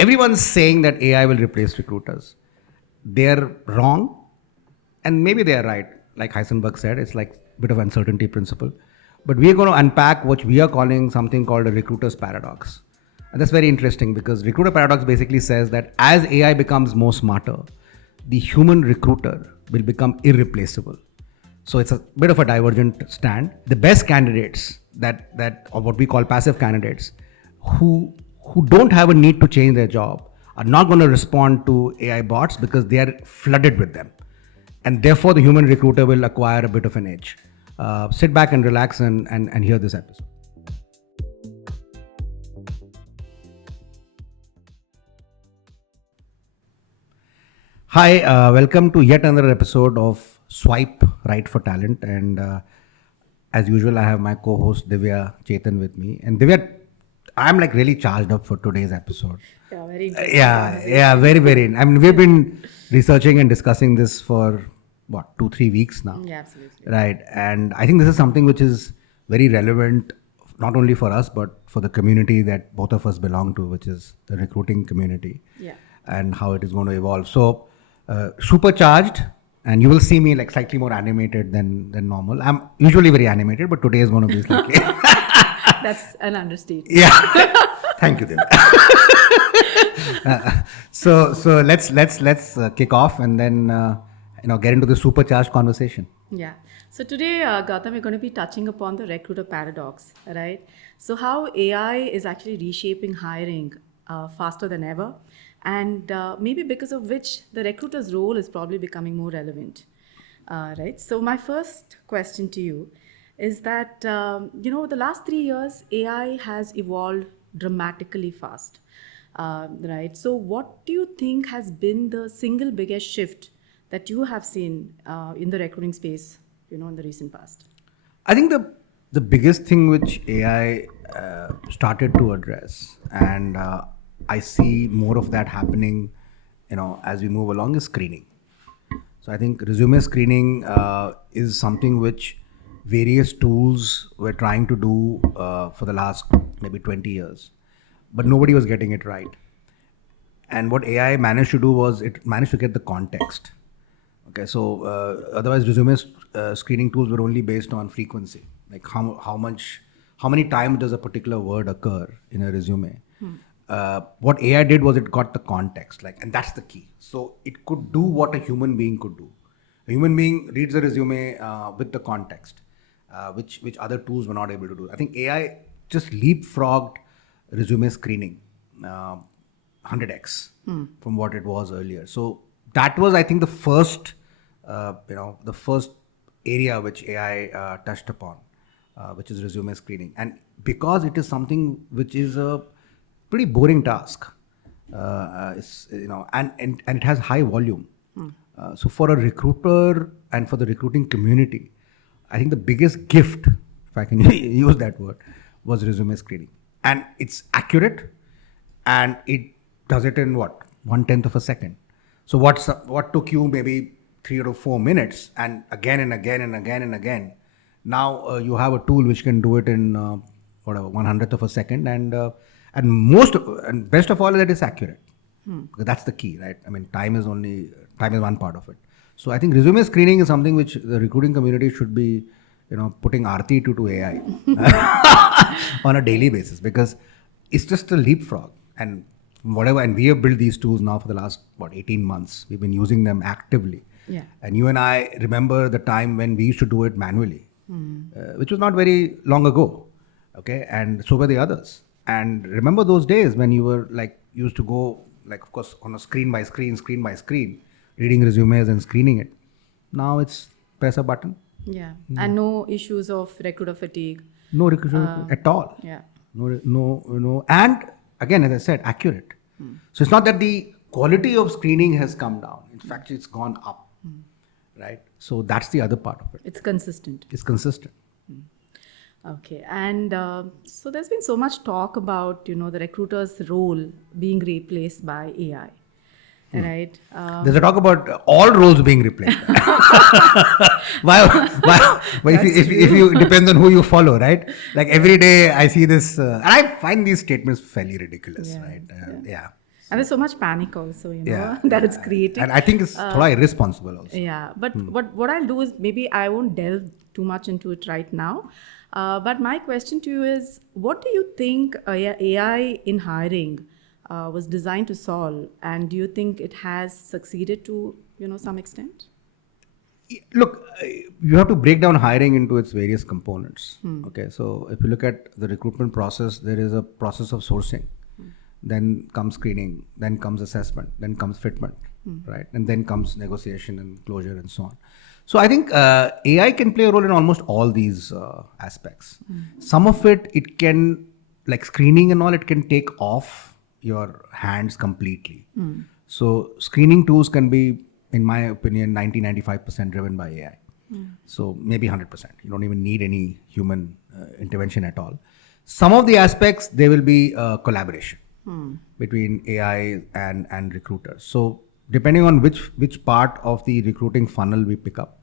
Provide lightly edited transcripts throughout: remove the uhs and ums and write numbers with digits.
everyone's saying that AI will replace recruiters. They're wrong, and maybe they're right. Like Heisenberg said, it's like a bit of uncertainty principle. But we are going to unpack what we are calling something called a recruiter's paradox. And that's very interesting because recruiter paradox basically says that as AI becomes more smarter, the human recruiter will become irreplaceable. So it's a bit of a divergent stand. The best candidates that or what we call passive candidates who don't have a need to change their job are not going to respond to AI bots because they are flooded with them. And therefore the human recruiter will acquire a bit of an edge. Sit back and relax and hear this episode. Hi, welcome to yet another episode of Swipe Right for Talent. And as usual, I have my co-host Divya Chethan with me. And Divya, I'm like really charged up for today's episode. Yeah, very interesting. Very. I mean, we've been researching and discussing this for 2-3 weeks now. Yeah, absolutely. Right. And I think this is something which is very relevant, not only for us, but for the community that both of us belong to, which is the recruiting community. Yeah. And how it is going to evolve. So, supercharged, and you will see me like slightly more animated than normal. I'm usually very animated, but today is going to be slightly. That's an understatement. Yeah. Thank you, Divya. So let's kick off and then get into the supercharged conversation. Yeah. So today, Gautam, we're going to be touching upon the recruiter paradox, right? So how AI is actually reshaping hiring faster than ever, and maybe because of which the recruiter's role is probably becoming more relevant, right? So my first question to you is that, the last 3 years, AI has evolved dramatically fast, right? So what do you think has been the single biggest shift that you have seen in the recruiting space, in the recent past? I think the biggest thing which AI started to address, and I see more of that happening, as we move along, is screening. So I think resume screening is something which various tools were trying to do for the last maybe 20 years, but nobody was getting it right. And what AI managed to do was it managed to get the context. Okay, so otherwise resume screening tools were only based on frequency, like how many times does a particular word occur in a resume. What AI did was it got the context, and that's the key. So it could do what a human being could do. A human being reads a resume with the context, which other tools were not able to do. I think AI just leapfrogged resume screening 100x from what it was earlier. So that was, I think, the first area which AI touched upon, which is resume screening. And because it is something which is a pretty boring task, and it has high volume. So for a recruiter and for the recruiting community, I think the biggest gift, if I can use that word, was resume screening. And it's accurate, and it does it in 1/10 of a second. So what took you maybe 3 or 4 minutes, and again and again and again and again, now you have a tool which can do it in 1/100th of a second, and best of all, that is accurate. Because that's the key, right? I mean, time is one part of it. So I think resume screening is something which the recruiting community should be, putting Aarti to AI on a daily basis, because it's just a leapfrog. And we have built these tools now for the last 18 months. We've been using them actively. Yeah. And you and I remember the time when we used to do it manually, which was not very long ago. Okay, and so were the others. And remember those days when you were used to go, of course, on a screen by screen, reading resumes and screening it. Now it's press a button. Yeah, and no issues of recruiter fatigue. No recruiter at all. Yeah. No, and again, as I said, accurate. So it's not that the quality of screening has come down. In fact, it's gone up. Right? So that's the other part of it. It's consistent. Okay, and so there's been so much talk about the recruiter's role being replaced by AI, right? There's a talk about all roles being replaced. Why? If you depends on who you follow, right? Like every day I see this, and I find these statements fairly ridiculous, right? Yeah. And there's so much panic also, Yeah, that it's creating. and I think it's thoda irresponsible also. Yeah, but what I'll do is maybe I won't delve too much into it right now. But my question to you is, what do you think AI in hiring was designed to solve, and do you think it has succeeded to some extent? Look, you have to break down hiring into its various components. Okay, so if you look at the recruitment process, there is a process of sourcing, then comes screening, then comes assessment, then comes fitment, right, and then comes negotiation and closure and so on. So I think AI can play a role in almost all these aspects. Some of it can, like screening and all, it can take off your hands completely. So screening tools can be, in my opinion, 90-95% driven by AI. So maybe 100%. You don't even need any human intervention at all. Some of the aspects, there will be collaboration between AI and recruiters. So depending on which part of the recruiting funnel we pick up,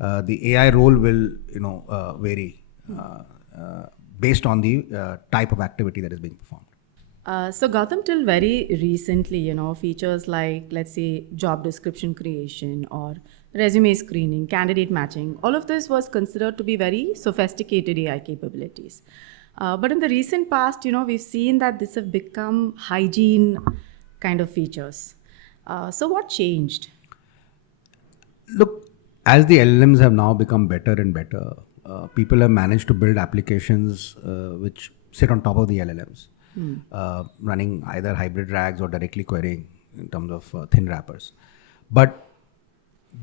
the AI role will vary based on the type of activity that is being performed. So Gautam, till very recently, features like, let's say, job description creation or resume screening, candidate matching, all of this was considered to be very sophisticated AI capabilities. But in the recent past, we've seen that this have become hygiene kind of features. So what changed? Look, as the LLMs have now become better and better, people have managed to build applications which sit on top of the LLMs. Running either hybrid RAGs or directly querying in terms of thin wrappers. But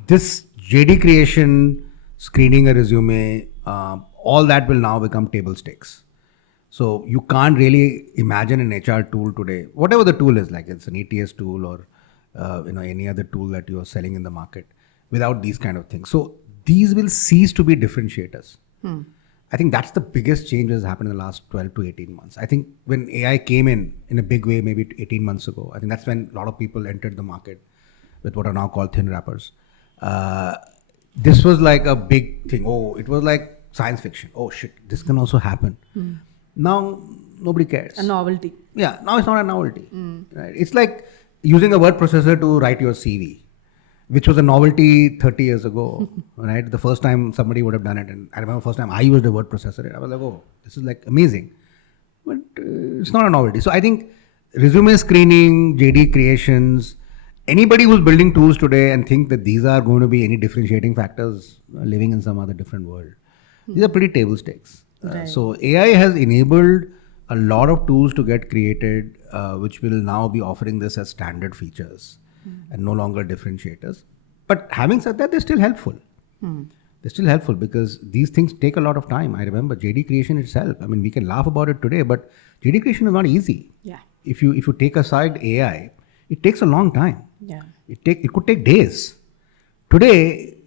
this JD creation, screening a resume, all that will now become table stakes. So you can't really imagine an HR tool today, whatever the tool is, like it's an ETS tool or any other tool that you are selling in the market, without these kind of things. So these will cease to be differentiators. I think that's the biggest change that has happened in the last 12 to 18 months. I think when AI came in a big way, maybe 18 months ago, I think that's when a lot of people entered the market with what are now called thin wrappers. This was like a big thing. Oh, it was like science fiction. Oh shit, this can also happen. Now, nobody cares. A novelty. Yeah, now it's not a novelty. Right? It's like using a word processor to write your CV, which was a novelty 30 years ago, right? The first time somebody would have done it. And I remember the first time I used a word processor, I was like, oh, this is like amazing. But it's not a novelty. So I think resume screening, JD creations, anybody who's building tools today and think that these are going to be any differentiating factors living in some other different world, these are pretty table stakes. Right. So AI has enabled a lot of tools to get created, which will now be offering this as standard features and no longer differentiators. But having said that, they're still helpful. They're still helpful because these things take a lot of time. I remember JD creation itself. I mean, we can laugh about it today, but JD creation is not easy. Yeah. If you take aside AI, it takes a long time. Yeah. It could take days. Today,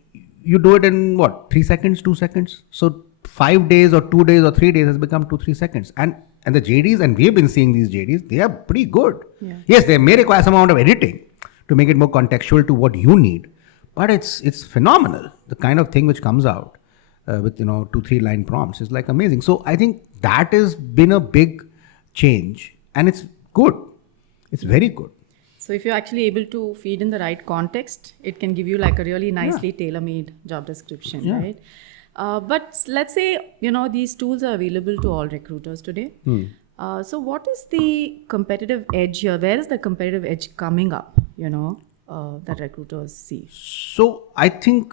you do it in 3 seconds, 2 seconds. So 5 days or 2 days or 3 days has become 2-3 seconds. And the JDs, and we have been seeing these JDs, they are pretty good. Yeah. Yes, they may require some amount of editing to make it more contextual to what you need, but it's phenomenal. The kind of thing which comes out with 2-3 line prompts is like amazing. So I think that has been a big change, and it's good. It's very good. So if you're actually able to feed in the right context, it can give you like a really nicely tailor-made job description, right? But let's say, these tools are available to all recruiters today. So what is the competitive edge here? Where is the competitive edge coming up, that recruiters see? So I think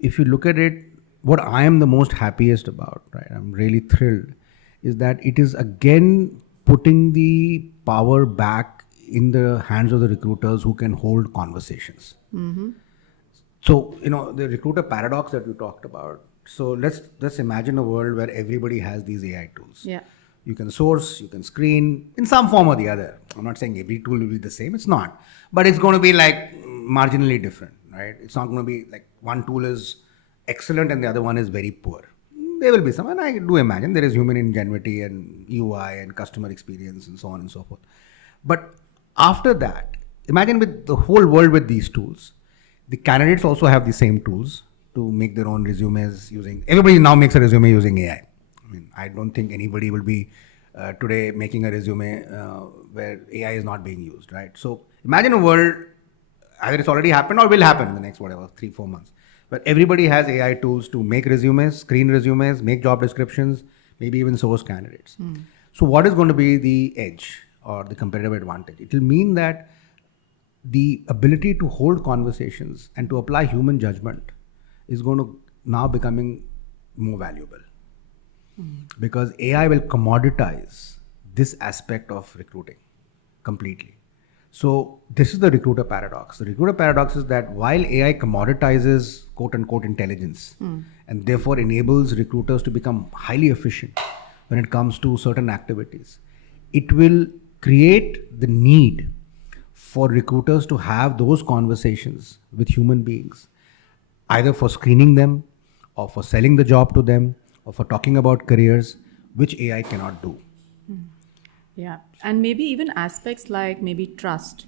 if you look at it, what I am the most happiest about, right, I'm really thrilled, is that it is again putting the power back in the hands of the recruiters who can hold conversations. So, the recruiter paradox that you talked about. So let's imagine a world where everybody has these AI tools. Yeah. You can source, you can screen in some form or the other. I'm not saying every tool will be the same. It's not. But it's going to be like marginally different, right? It's not going to be like one tool is excellent and the other one is very poor. There will be some, and I do imagine there is human ingenuity and UI and customer experience and so on and so forth. But after that, imagine with the whole world with these tools, the candidates also have the same tools to make their own resumes everybody now makes a resume using AI. I mean, I don't think anybody will be today making a resume where AI is not being used, right? So imagine a world, either it's already happened or will happen in the next whatever 3-4 months, but everybody has AI tools to make resumes, screen resumes, make job descriptions, maybe even source candidates. So what is going to be the edge or the competitive advantage? It will mean that the ability to hold conversations and to apply human judgment is going to now becoming more valuable, because AI will commoditize this aspect of recruiting completely. So this is the recruiter paradox. The recruiter paradox is that while AI commoditizes quote unquote intelligence and therefore enables recruiters to become highly efficient when it comes to certain activities, it will create the need for recruiters to have those conversations with human beings, either for screening them or for selling the job to them or for talking about careers, which AI cannot do. Yeah, and maybe even aspects like maybe trust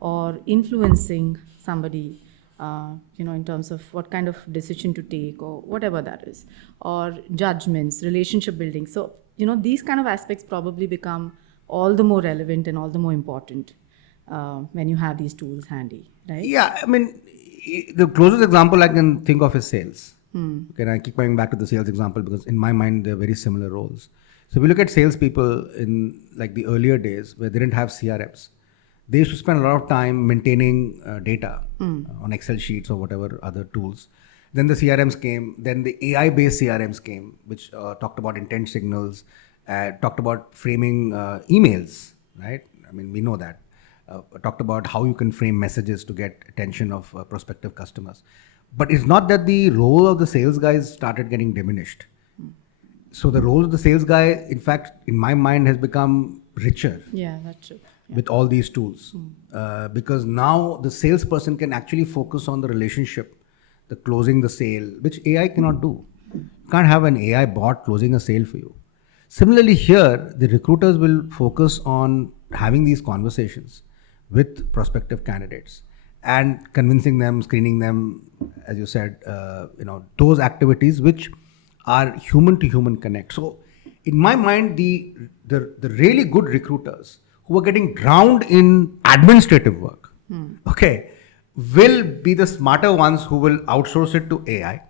or influencing somebody, in terms of what kind of decision to take or whatever that is, or judgments, relationship building. So, these kind of aspects probably become all the more relevant and all the more important when you have these tools handy, right? Yeah, I mean, the closest example I can think of is sales. Okay, and I keep coming back to the sales example because in my mind they're very similar roles. So if we look at salespeople in like the earlier days where they didn't have CRMs, they used to spend a lot of time maintaining data on Excel sheets or whatever other tools. Then the CRMs came, then the AI-based CRMs came, which talked about intent signals, talked about framing emails, right? I mean, we know that. Talked about how you can frame messages to get attention of prospective customers. But it's not that the role of the sales guys started getting diminished. So the role of the sales guy, in fact, in my mind, has become richer. Yeah, that's true. Yeah. With all these tools, because now the salesperson can actually focus on the relationship, the closing the sale, which AI cannot do. You can't have an AI bot closing a sale for you. Similarly here, the recruiters will focus on having these conversations with prospective candidates and convincing them, screening them, as you said, those activities which are human to human connect. So in my mind, the really good recruiters who are getting drowned in administrative work, okay, will be the smarter ones who will outsource it to AI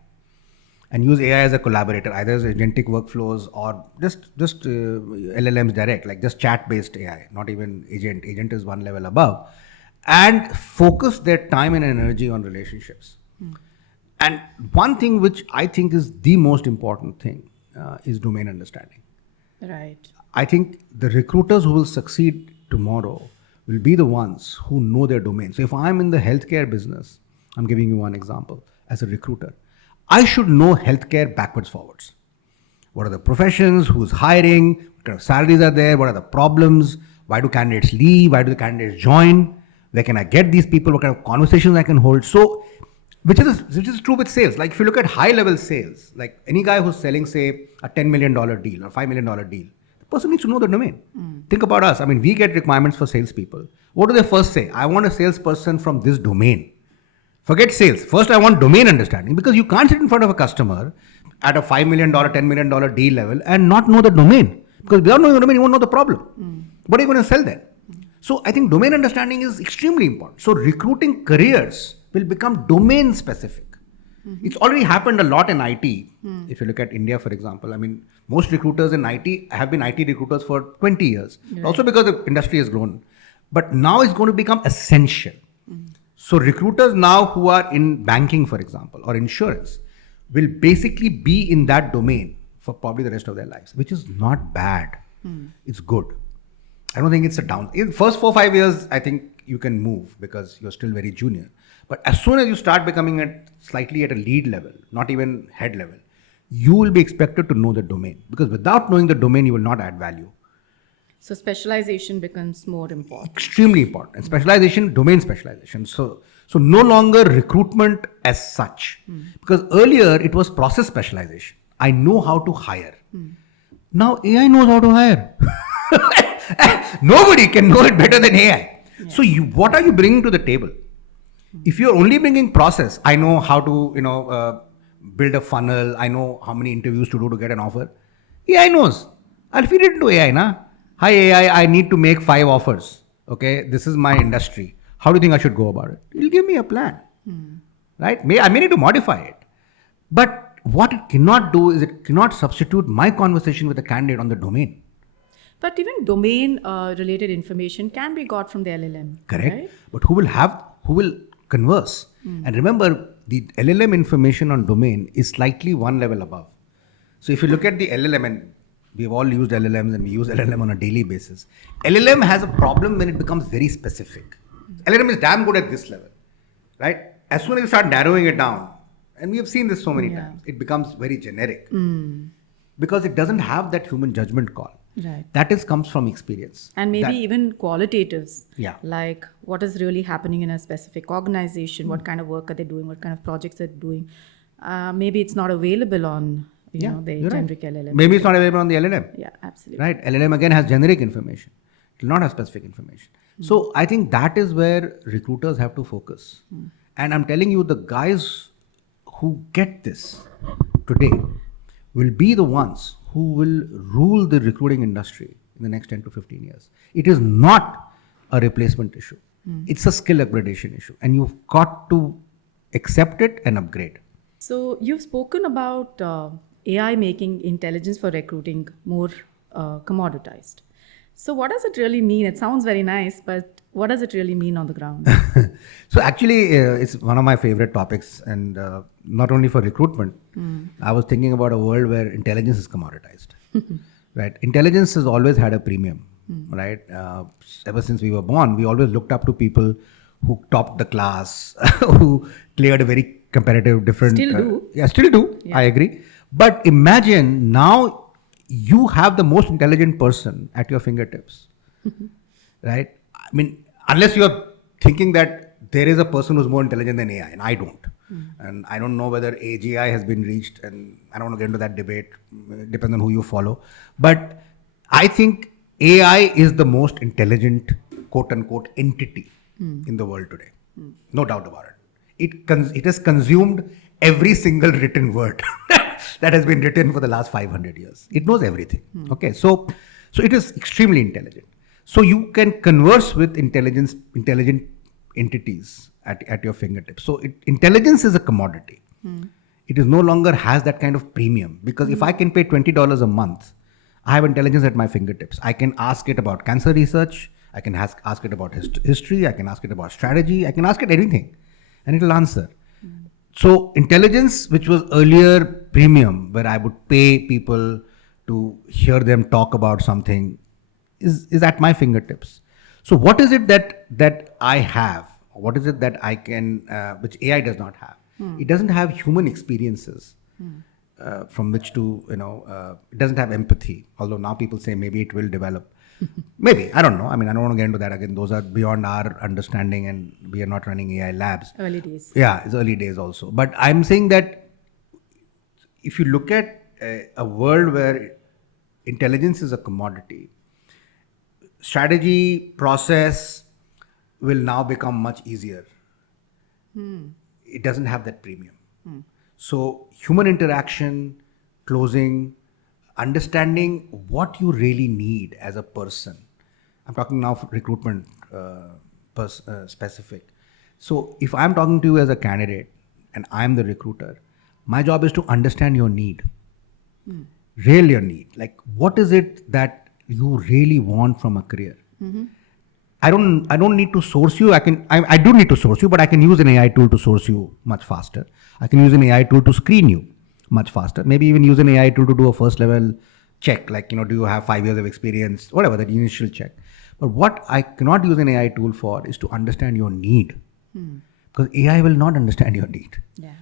and use AI as a collaborator, either as agentic workflows or just LLMs direct, like just chat-based AI, not even agent. Agent is one level above, and focus their time and energy on relationships. And one thing which I think is the most important thing is domain understanding. Right. I think the recruiters who will succeed tomorrow will be the ones who know their domain. So if I'm in the healthcare business, I'm giving you one example, as a recruiter, I should know healthcare backwards forwards. What are the professions, who's hiring, what kind of salaries are there, what are the problems, why do candidates leave, why do the candidates join, where can I get these people, what kind of conversations I can hold. So, which is true with sales. Like if you look at high level sales, like any guy who's selling, say, a $10 million deal or $5 million deal, the person needs to know the domain. Think about us. I mean, we get requirements for salespeople. What do they first say? I want a salesperson from this domain. Forget sales. First, I want domain understanding, because you can't sit in front of a customer at a $5 million, $10 million deal level and not know the domain. Because without knowing the domain, you won't know the problem. What are you going to sell then? So I think domain understanding is extremely important. So recruiting careers will become domain specific. It's already happened a lot in IT. If you look at India, for example, I mean, most recruiters in IT have been IT recruiters for 20 years. Right. Also because the industry has grown. But now it's going to become essential. So recruiters now who are in banking, for example, or insurance, will basically be in that domain for probably the rest of their lives, which is not bad. It's good. I don't think it's a down. In first 4-5 years, I think you can move because you're still very junior. But as soon as you start becoming slightly at a lead level, not even head level, you will be expected to know the domain, because without knowing the domain, you will not add value. So specialization becomes more important. Extremely important. And specialization, domain specialization. So no longer recruitment as such. Because earlier it was process specialization. I know how to hire. Now AI knows how to hire. Nobody can know it better than AI. Yeah. So what are you bringing to the table? If you're only bringing process, I know how to build a funnel. I know how many interviews to do to get an offer. AI knows. I'll feed it into AI, na? Hi AI, I need to make 5 offers. Okay, this is my industry. How do you think I should go about it? It'll give me a plan, right? I may need to modify it, but what it cannot do is it cannot substitute my conversation with a candidate on the domain. But even domain related information can be got from the LLM. Correct. Right? But who will converse? And remember, the LLM information on domain is slightly one level above. So if you look at the LLM, and we've all used LLMs and we use LLM on a daily basis, LLM has a problem when it becomes very specific. LLM is damn good at this level, right? As soon as you start narrowing it down, and we have seen this so many times, it becomes very generic because it doesn't have that human judgment call. Right. That comes from experience. And maybe even qualitatives. Yeah. Like what is really happening in a specific organization, what kind of work are they doing, what kind of projects they're doing. Maybe it's not available on the generic LLM. Maybe it's not available on the LLM. Yeah, absolutely. Right. LLM again has generic information. It will not have specific information. So I think that is where recruiters have to focus. And I'm telling you, the guys who get this today will be the ones who will rule the recruiting industry in the next 10 to 15 years. It is not a replacement issue. It's a skill upgradation issue. And you've got to accept it and upgrade. So you've spoken about AI making intelligence for recruiting more commoditized. So what does it really mean? It sounds very nice, but what does it really mean on the ground? So actually, it's one of my favorite topics, and not only for recruitment. I was thinking about a world where intelligence is commoditized, right? Intelligence has always had a premium, right? Ever since we were born, we always looked up to people who topped the class, who cleared a very competitive, different... Still do. Still do. Yeah. I agree. But imagine now you have the most intelligent person at your fingertips, right? I mean, unless you're thinking that there is a person who's more intelligent than AI, and I don't. And I don't know whether AGI has been reached, and I don't want to get into that debate, depends on who you follow. But I think AI is the most intelligent, quote unquote, entity in the world today. No doubt about it. It has consumed every single written word that has been written for the last 500 years. It knows everything. Okay, so it is extremely intelligent. So you can converse with intelligent entities at your fingertips. So intelligence is a commodity. It is no longer has that kind of premium, because if I can pay $20 a month, I have intelligence at my fingertips. I can ask it about cancer research. I can ask it about history. I can ask it about strategy. I can ask it anything, and it will answer. So intelligence, which was earlier premium, where I would pay people to hear them talk about something, is at my fingertips. So what is it that I have? What is it that I can, which AI does not have? It doesn't have human experiences from which to, it doesn't have empathy. Although now people say maybe it will develop. Maybe, I don't know. I mean, I don't want to get into that again. Those are beyond our understanding, and we are not running AI labs. Early days. Yeah, it's early days also. But I'm saying that if you look at a world where intelligence is a commodity, strategy, process will now become much easier. It doesn't have that premium. So human interaction, closing, understanding what you really need as a person. I'm talking now for recruitment specific. So if I'm talking to you as a candidate and I'm the recruiter, my job is to understand your need. Really your need. Like, what is it that you really want from a career? I don't need to source you. I do need to source you, but I can use an AI tool to source you much faster. I can use an AI tool to screen you much faster. Maybe even use an AI tool to do a first level check, like, do you have 5 years of experience, whatever, that initial check. But what I cannot use an AI tool for is to understand your need. Because AI will not understand your need. Yeah.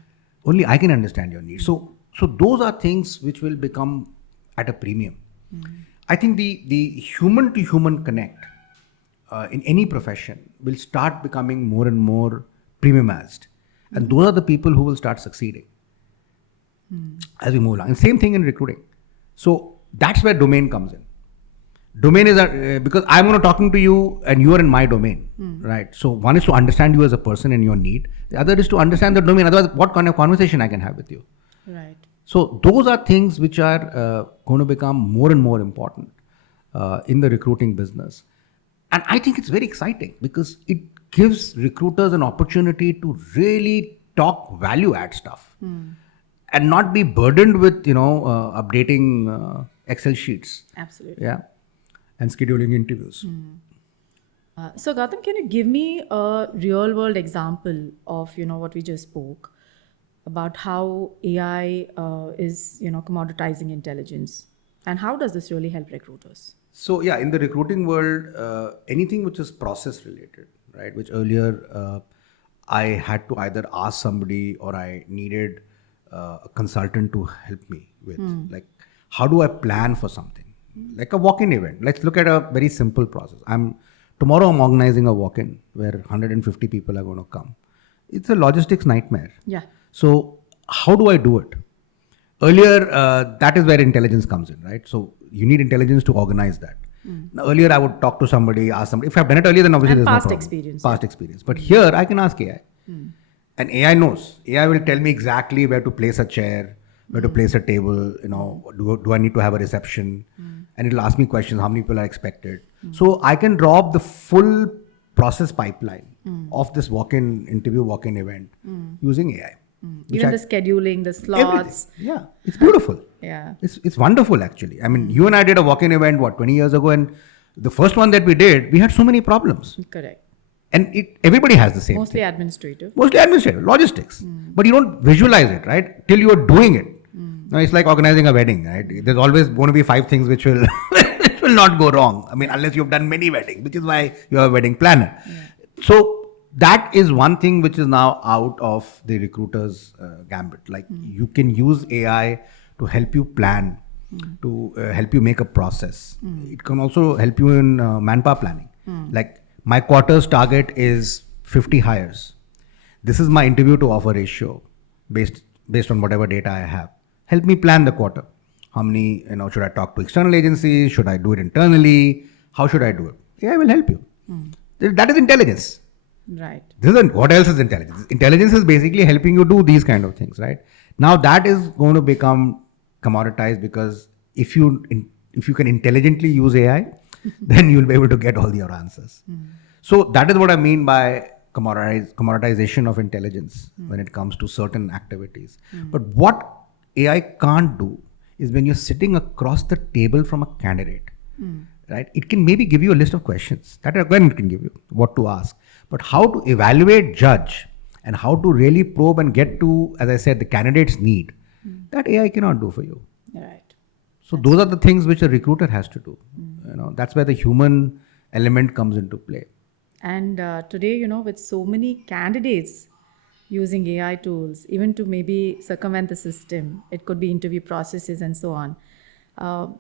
Only I can understand your need. So those are things which will become at a premium. I think the human to human connect in any profession will start becoming more and more premiumized. And those are the people who will start succeeding as we move along. And same thing in recruiting. So that's where domain comes in. Domain is because I'm going to talking to you and you are in my domain, right? So one is to understand you as a person and your need. The other is to understand the domain. Otherwise, what kind of conversation I can have with you? Right. So those are things which are going to become more and more important in the recruiting business. And I think it's very exciting because it gives recruiters an opportunity to really talk value add stuff and not be burdened with, updating Excel sheets. Absolutely. Yeah. And scheduling interviews. So Gautam, can you give me a real world example of what we just spoke about how AI is commoditizing intelligence, and how does this really help recruiters? So yeah, in the recruiting world, anything which is process related, right? Which earlier I had to either ask somebody or I needed a consultant to help me with. Like, how do I plan for something? Like a walk-in event. Let's look at a very simple process. Tomorrow I'm organizing a walk-in where 150 people are going to come. It's a logistics nightmare. Yeah. So how do I do it? Earlier, that is where intelligence comes in, right? So you need intelligence to organize that. Now, earlier, I would talk to somebody, ask somebody. If I've done it earlier, then obviously And there's past no problem. experience, Past experience. But here, I can ask AI. And AI knows. AI will tell me exactly where to place a chair, where to place a table, do I need to have a reception? And it'll ask me questions, how many people are expected. So I can draw up the full process pipeline of this walk-in interview, walk-in event using AI. Even the scheduling, the slots. Everything. Yeah, it's beautiful. Yeah. It's wonderful actually. I mean, you and I did a walk-in event, 20 years ago, and the first one that we did, we had so many problems. Correct. And everybody has the same Mostly thing. administrative. Mostly administrative, logistics. But you don't visualize it, right? Till you're doing it. Now, it's like organizing a wedding, right? There's always going to be 5 things which will which will not go wrong. I mean, unless you've done many weddings, which is why you're a wedding planner. Yeah. So that is one thing which is now out of the recruiter's gambit. Like you can use AI to help you plan, to help you make a process. It can also help you in manpower planning. Like my quarter's target is 50 hires. This is my interview to offer ratio based on whatever data I have. Help me plan the quarter. How many, should I talk to external agencies? Should I do it internally? How should I do it? AI will help you. That is intelligence. Right. What else is intelligence? Intelligence is basically helping you do these kind of things, right? Now that is going to become commoditized because if you can intelligently use AI, then you'll be able to get all your answers. So that is what I mean by commoditization of intelligence when it comes to certain activities. But what AI can't do is when you're sitting across the table from a candidate, right? It can maybe give you a list of questions that again it can give you what to ask, but how to evaluate, judge, and how to really probe and get to, as I said, the candidate's need, that AI cannot do for you. Right. So those are the things which a recruiter has to do. That's where the human element comes into play. And today, with so many candidates using AI tools, even to maybe circumvent the system, it could be interview processes and so on.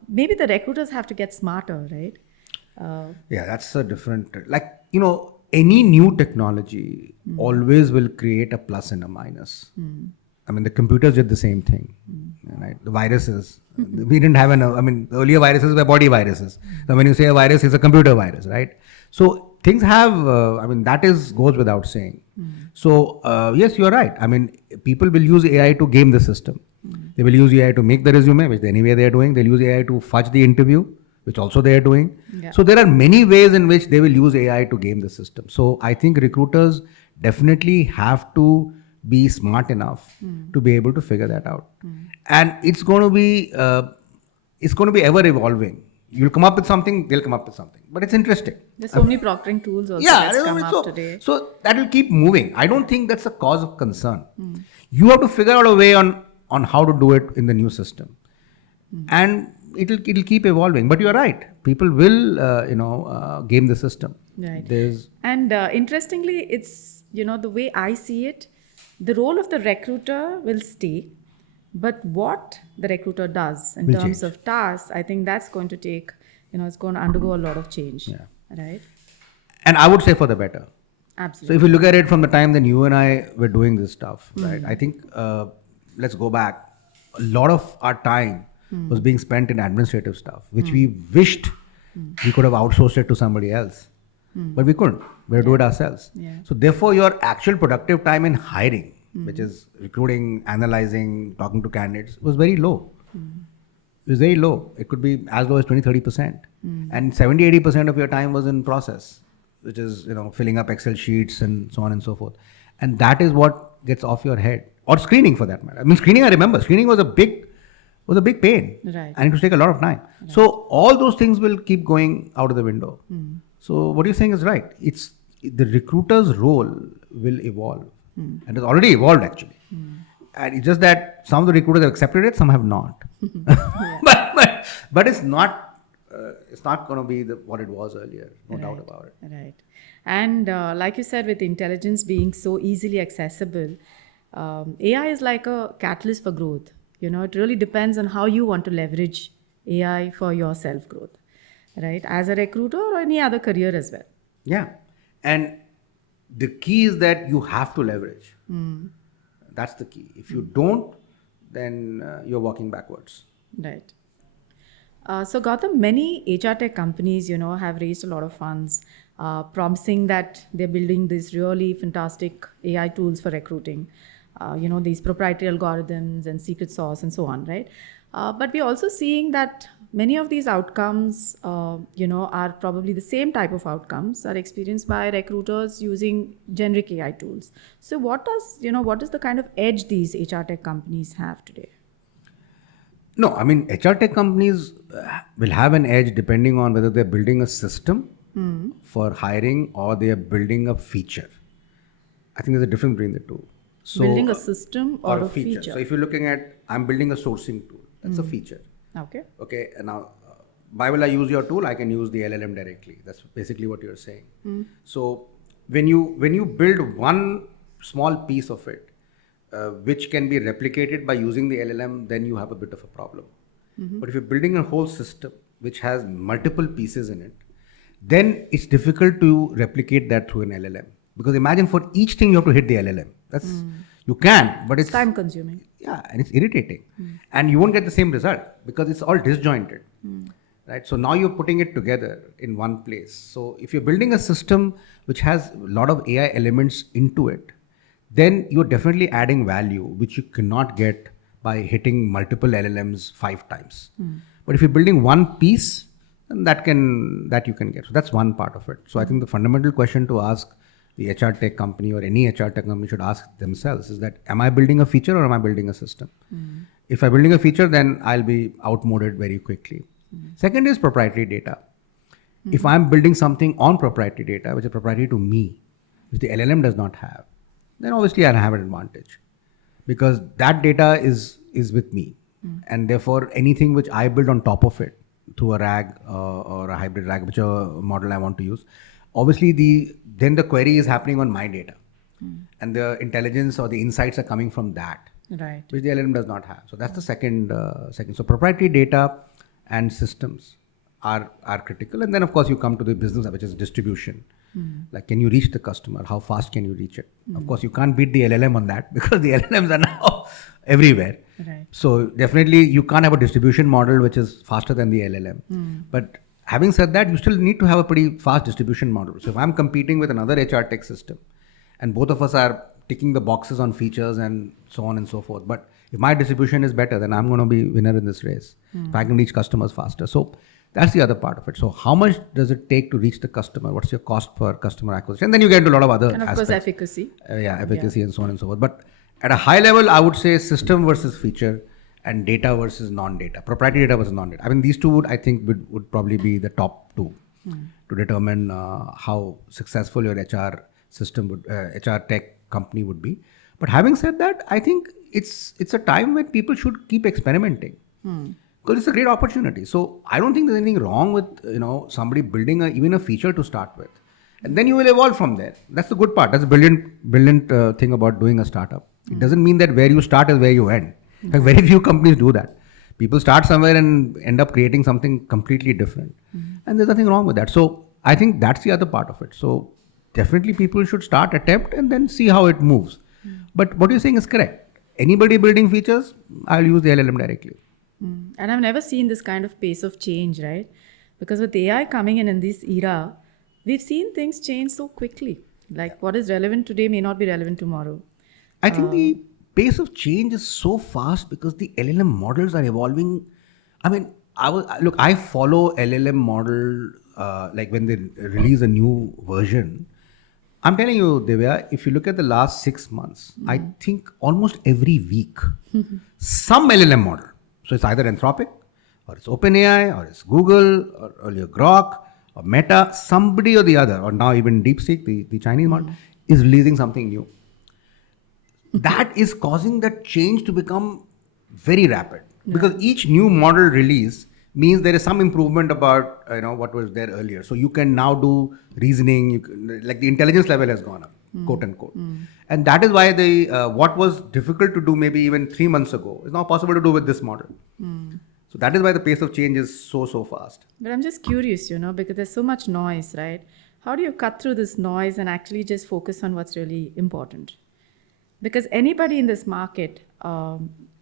Maybe the recruiters have to get smarter, right? Yeah, that's a different, any new technology always will create a plus and a minus. I mean, the computers did the same thing, right? The viruses, we didn't have earlier viruses were body viruses. So when you say a virus, it's a computer virus, right? So things have, that goes without saying. So yes, you're right. I mean, people will use AI to game the system. They will use AI to make the resume, which anyway they are doing. They'll use AI to fudge the interview, which also they are doing. Yeah. So there are many ways in which they will use AI to game the system. So I think recruiters definitely have to be smart enough to be able to figure that out. And it's going to be ever evolving. You'll come up with something, they'll come up with something. But it's interesting. There's so many proctoring tools also that's come up today. So that will keep moving. I don't think that's a cause of concern. You have to figure out a way on how to do it in the new system. And it'll keep evolving. But you're right. People will, game the system. Right. And interestingly, it's, the way I see it, the role of the recruiter will stay. But what the recruiter does in terms of tasks, I think that's going to take, it's going to undergo a lot of change. Yeah. Right? And I would say for the better. Absolutely. So if you look at it from the time that you and I were doing this stuff, right? I think, let's go back. A lot of our time was being spent in administrative stuff, which we wished we could have outsourced it to somebody else. But we couldn't. We had to do it ourselves. Yeah. So therefore, your actual productive time in hiring which is recruiting, analyzing, talking to candidates, was very low. It was very low. It could be as low as 20-30%. And 70-80% of your time was in process, which is, filling up Excel sheets and so on and so forth. And that is what gets off your head. Or screening, for that matter. I mean, screening, I remember. Screening was a big pain. Right. And it would take a lot of time. Right. So all those things will keep going out of the window. So what you're saying is right. It's the recruiter's role will evolve. And it's already evolved, actually. And it's just that some of the recruiters have accepted it, some have not. but it's not going to be what it was earlier. No doubt about it. Right. And like you said, with intelligence being so easily accessible, AI is like a catalyst for growth. It really depends on how you want to leverage AI for your self-growth, right? As a recruiter or any other career as well. Yeah. And the key is that you have to leverage. That's the key. If you don't, then you're walking backwards. Right. So Gautam, many HR tech companies, have raised a lot of funds, promising that they're building these really fantastic AI tools for recruiting. These proprietary algorithms and secret sauce and so on, right? But we're also seeing that many of these outcomes, are probably the same type of outcomes are experienced by recruiters using generic AI tools. So what is the kind of edge these HR tech companies have today? No, I mean, HR tech companies will have an edge depending on whether they're building a system for hiring or they're building a feature. I think there's a difference between the two. So, building a system or a feature. So if you're looking at, I'm building a sourcing tool, that's a feature. Okay. And now, why will I use your tool? I can use the LLM directly. That's basically what you're saying. So when you build one small piece of it, which can be replicated by using the LLM, then you have a bit of a problem. But if you're building a whole system which has multiple pieces in it, then it's difficult to replicate that through an LLM. Because imagine for each thing you have to hit the LLM. You can, but it's time consuming. Yeah, and it's irritating. And you won't get the same result because it's all disjointed. Right? So now you're putting it together in one place. So if you're building a system which has a lot of AI elements into it, then you're definitely adding value, which you cannot get by hitting multiple LLMs 5 times. But if you're building one piece, then that you can get. So that's one part of it. So I think the fundamental question to ask the HR tech company or any HR tech company should ask themselves is that, am I building a feature or am I building a system? If I'm building a feature, then I'll be outmoded very quickly. Second is proprietary data. If I'm building something on proprietary data, which is proprietary to me, which the LLM does not have, then obviously I'll have an advantage because that data is with me. And therefore, anything which I build on top of it through a RAG or a hybrid RAG, whichever model I want to use, obviously then the query is happening on my data. And the intelligence or the insights are coming from that, right, which the LLM does not have. So that's the second. So proprietary data and systems are critical. And then of course you come to the business, which is distribution. Like, can you reach the customer? How fast can you reach it? Of course, you can't beat the LLM on that because the LLMs are now everywhere. Right. So definitely you can't have a distribution model which is faster than the LLM. But having said that, you still need to have a pretty fast distribution model. So if I'm competing with another HR tech system and both of us are ticking the boxes on features and so on and so forth, but if my distribution is better, then I'm going to be winner in this race. If I can reach customers faster. So that's the other part of it. So how much does it take to reach the customer? What's your cost per customer acquisition? And then you get into a lot of other aspects. And of course, efficacy. Efficacy and so on and so forth. But at a high level, I would say system versus feature and data versus non-data, proprietary data versus non-data. I mean, these two would probably be the top two to determine how successful your HR system HR tech company would be. But having said that, I think it's a time when people should keep experimenting. Because it's a great opportunity. So I don't think there's anything wrong with somebody building even a feature to start with, and then you will evolve from there. That's the good part. That's a brilliant thing about doing a startup. It doesn't mean that where you start is where you end. Like very few companies do that. People start somewhere and end up creating something completely different, and there's nothing wrong with that. So I think that's the other part of it. So definitely people should attempt, and then see how it moves. But what you're saying is correct. Anybody building features, I'll use the LLM directly. And I've never seen this kind of pace of change, right? Because with AI coming in this era, we've seen things change so quickly. Like what is relevant today may not be relevant tomorrow. I think the pace of change is so fast because the LLM models are evolving. I mean, I follow LLM model like when they release a new version. I'm telling you, Divya, if you look at the last 6 months, I think almost every week, some LLM model. So it's either Anthropic, or it's OpenAI, or it's Google, or earlier Grok, or Meta, somebody or the other, or now even DeepSeek, the Chinese model, is releasing something new. That is causing that change to become very rapid because each new model release means there is some improvement about what was there earlier. So you can now do reasoning, like the intelligence level has gone up, quote unquote, and that is why the what was difficult to do maybe even 3 months ago is now possible to do with this model. So that is why the pace of change is so fast. But I'm just curious, because there's so much noise, right? How do you cut through this noise and actually just focus on what's really important? Because anybody in this market,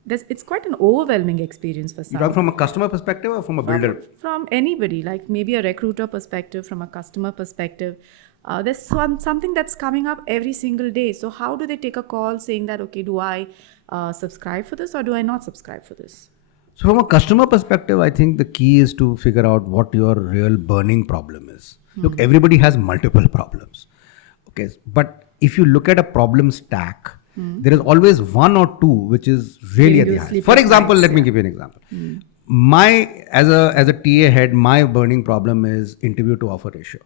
it's quite an overwhelming experience for some. You talk from a customer perspective or from a builder? From anybody, like maybe a recruiter perspective, from a customer perspective. There's something that's coming up every single day. So how do they take a call saying that, okay, do I subscribe for this or do I not subscribe for this? So from a customer perspective, I think the key is to figure out what your real burning problem is. Look, everybody has multiple problems. Okay, but if you look at a problem stack, there is always one or two which is really at the high. For example, let me give you an example. As a TA head, my burning problem is interview to offer ratio.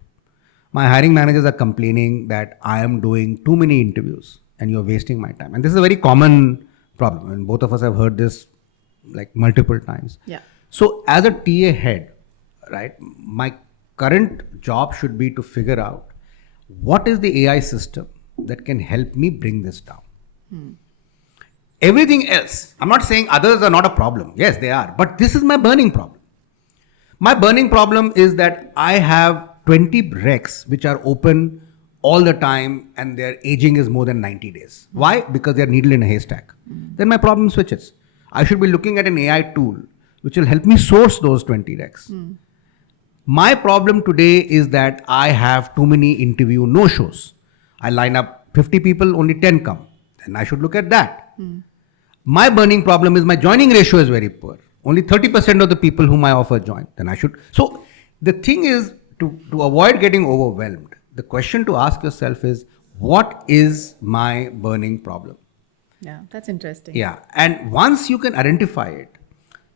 My hiring managers are complaining that I am doing too many interviews and you're wasting my time. And this is a very common problem. And both of us have heard this like multiple times. Yeah. So as a TA head, right, my current job should be to figure out what is the AI system that can help me bring this down. Everything else, I'm not saying others are not a problem. Yes, they are. But this is my burning problem. My burning problem is that I have 20 recs which are open all the time and their aging is more than 90 days. Why? Because they're needle in a haystack. Then my problem switches. I should be looking at an AI tool which will help me source those 20 recs. My problem today is that I have too many interview no-shows. I line up 50 people, only 10 come. Then I should look at that. My burning problem is my joining ratio is very poor. Only 30% of the people whom I offer join. Then I should. So the thing is to avoid getting overwhelmed, the question to ask yourself is, what is my burning problem? Yeah, that's interesting. Yeah. And once you can identify it,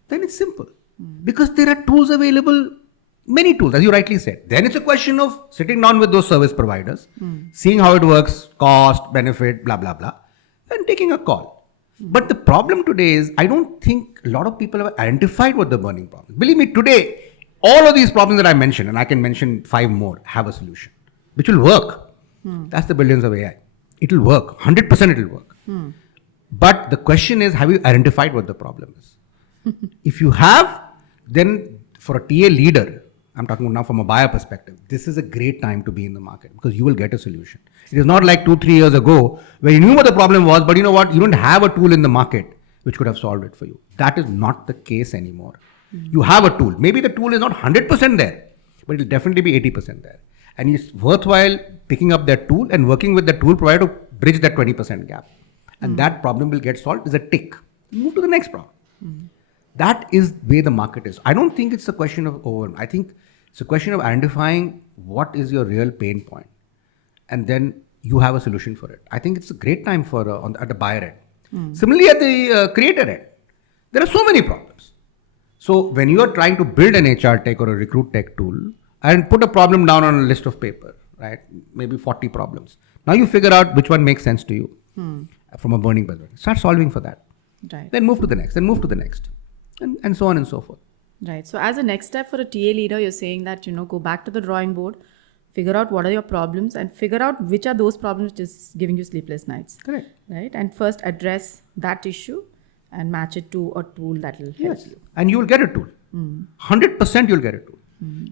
then it's simple. Because there are tools available, many tools, as you rightly said. Then it's a question of sitting down with those service providers, seeing how it works, cost, benefit, blah, blah, blah, and taking a call. But the problem today is, I don't think a lot of people have identified what the burning problem is. Believe me, today, all of these problems that I mentioned, and I can mention 5 more, have a solution, which will work. That's the brilliance of AI. It will work. 100% it will work. But the question is, have you identified what the problem is? If you have, then for a TA leader, I'm talking now from a buyer perspective, this is a great time to be in the market because you will get a solution. It is not like 2-3 years ago where you knew what the problem was, but you know what? You don't have a tool in the market which could have solved it for you. That is not the case anymore. You have a tool. Maybe the tool is not 100% there, but it will definitely be 80% there. And it's worthwhile picking up that tool and working with the tool provider to bridge that 20% gap. And that problem will get solved is a tick. Move to the next problem. That is where the market is. I don't think it's a question of overwhelm. I think it's a question of identifying what is your real pain point, and then you have a solution for it. I think it's a great time for at the buyer end. Similarly, at the creator end, there are so many problems. So when you are trying to build an HR tech or a recruit tech tool and put a problem down on a list of paper, right? Maybe 40 problems. Now you figure out which one makes sense to you from a burning perspective. Start solving for that. Right. Then move to the next. Then move to the next. And so on and so forth. Right. So as a next step for a TA leader, you're saying that, go back to the drawing board, figure out what are your problems and figure out which are those problems which is giving you sleepless nights. Correct. Right. And first address that issue and match it to a tool that will help you. And you will get a tool. 100% you'll get a tool.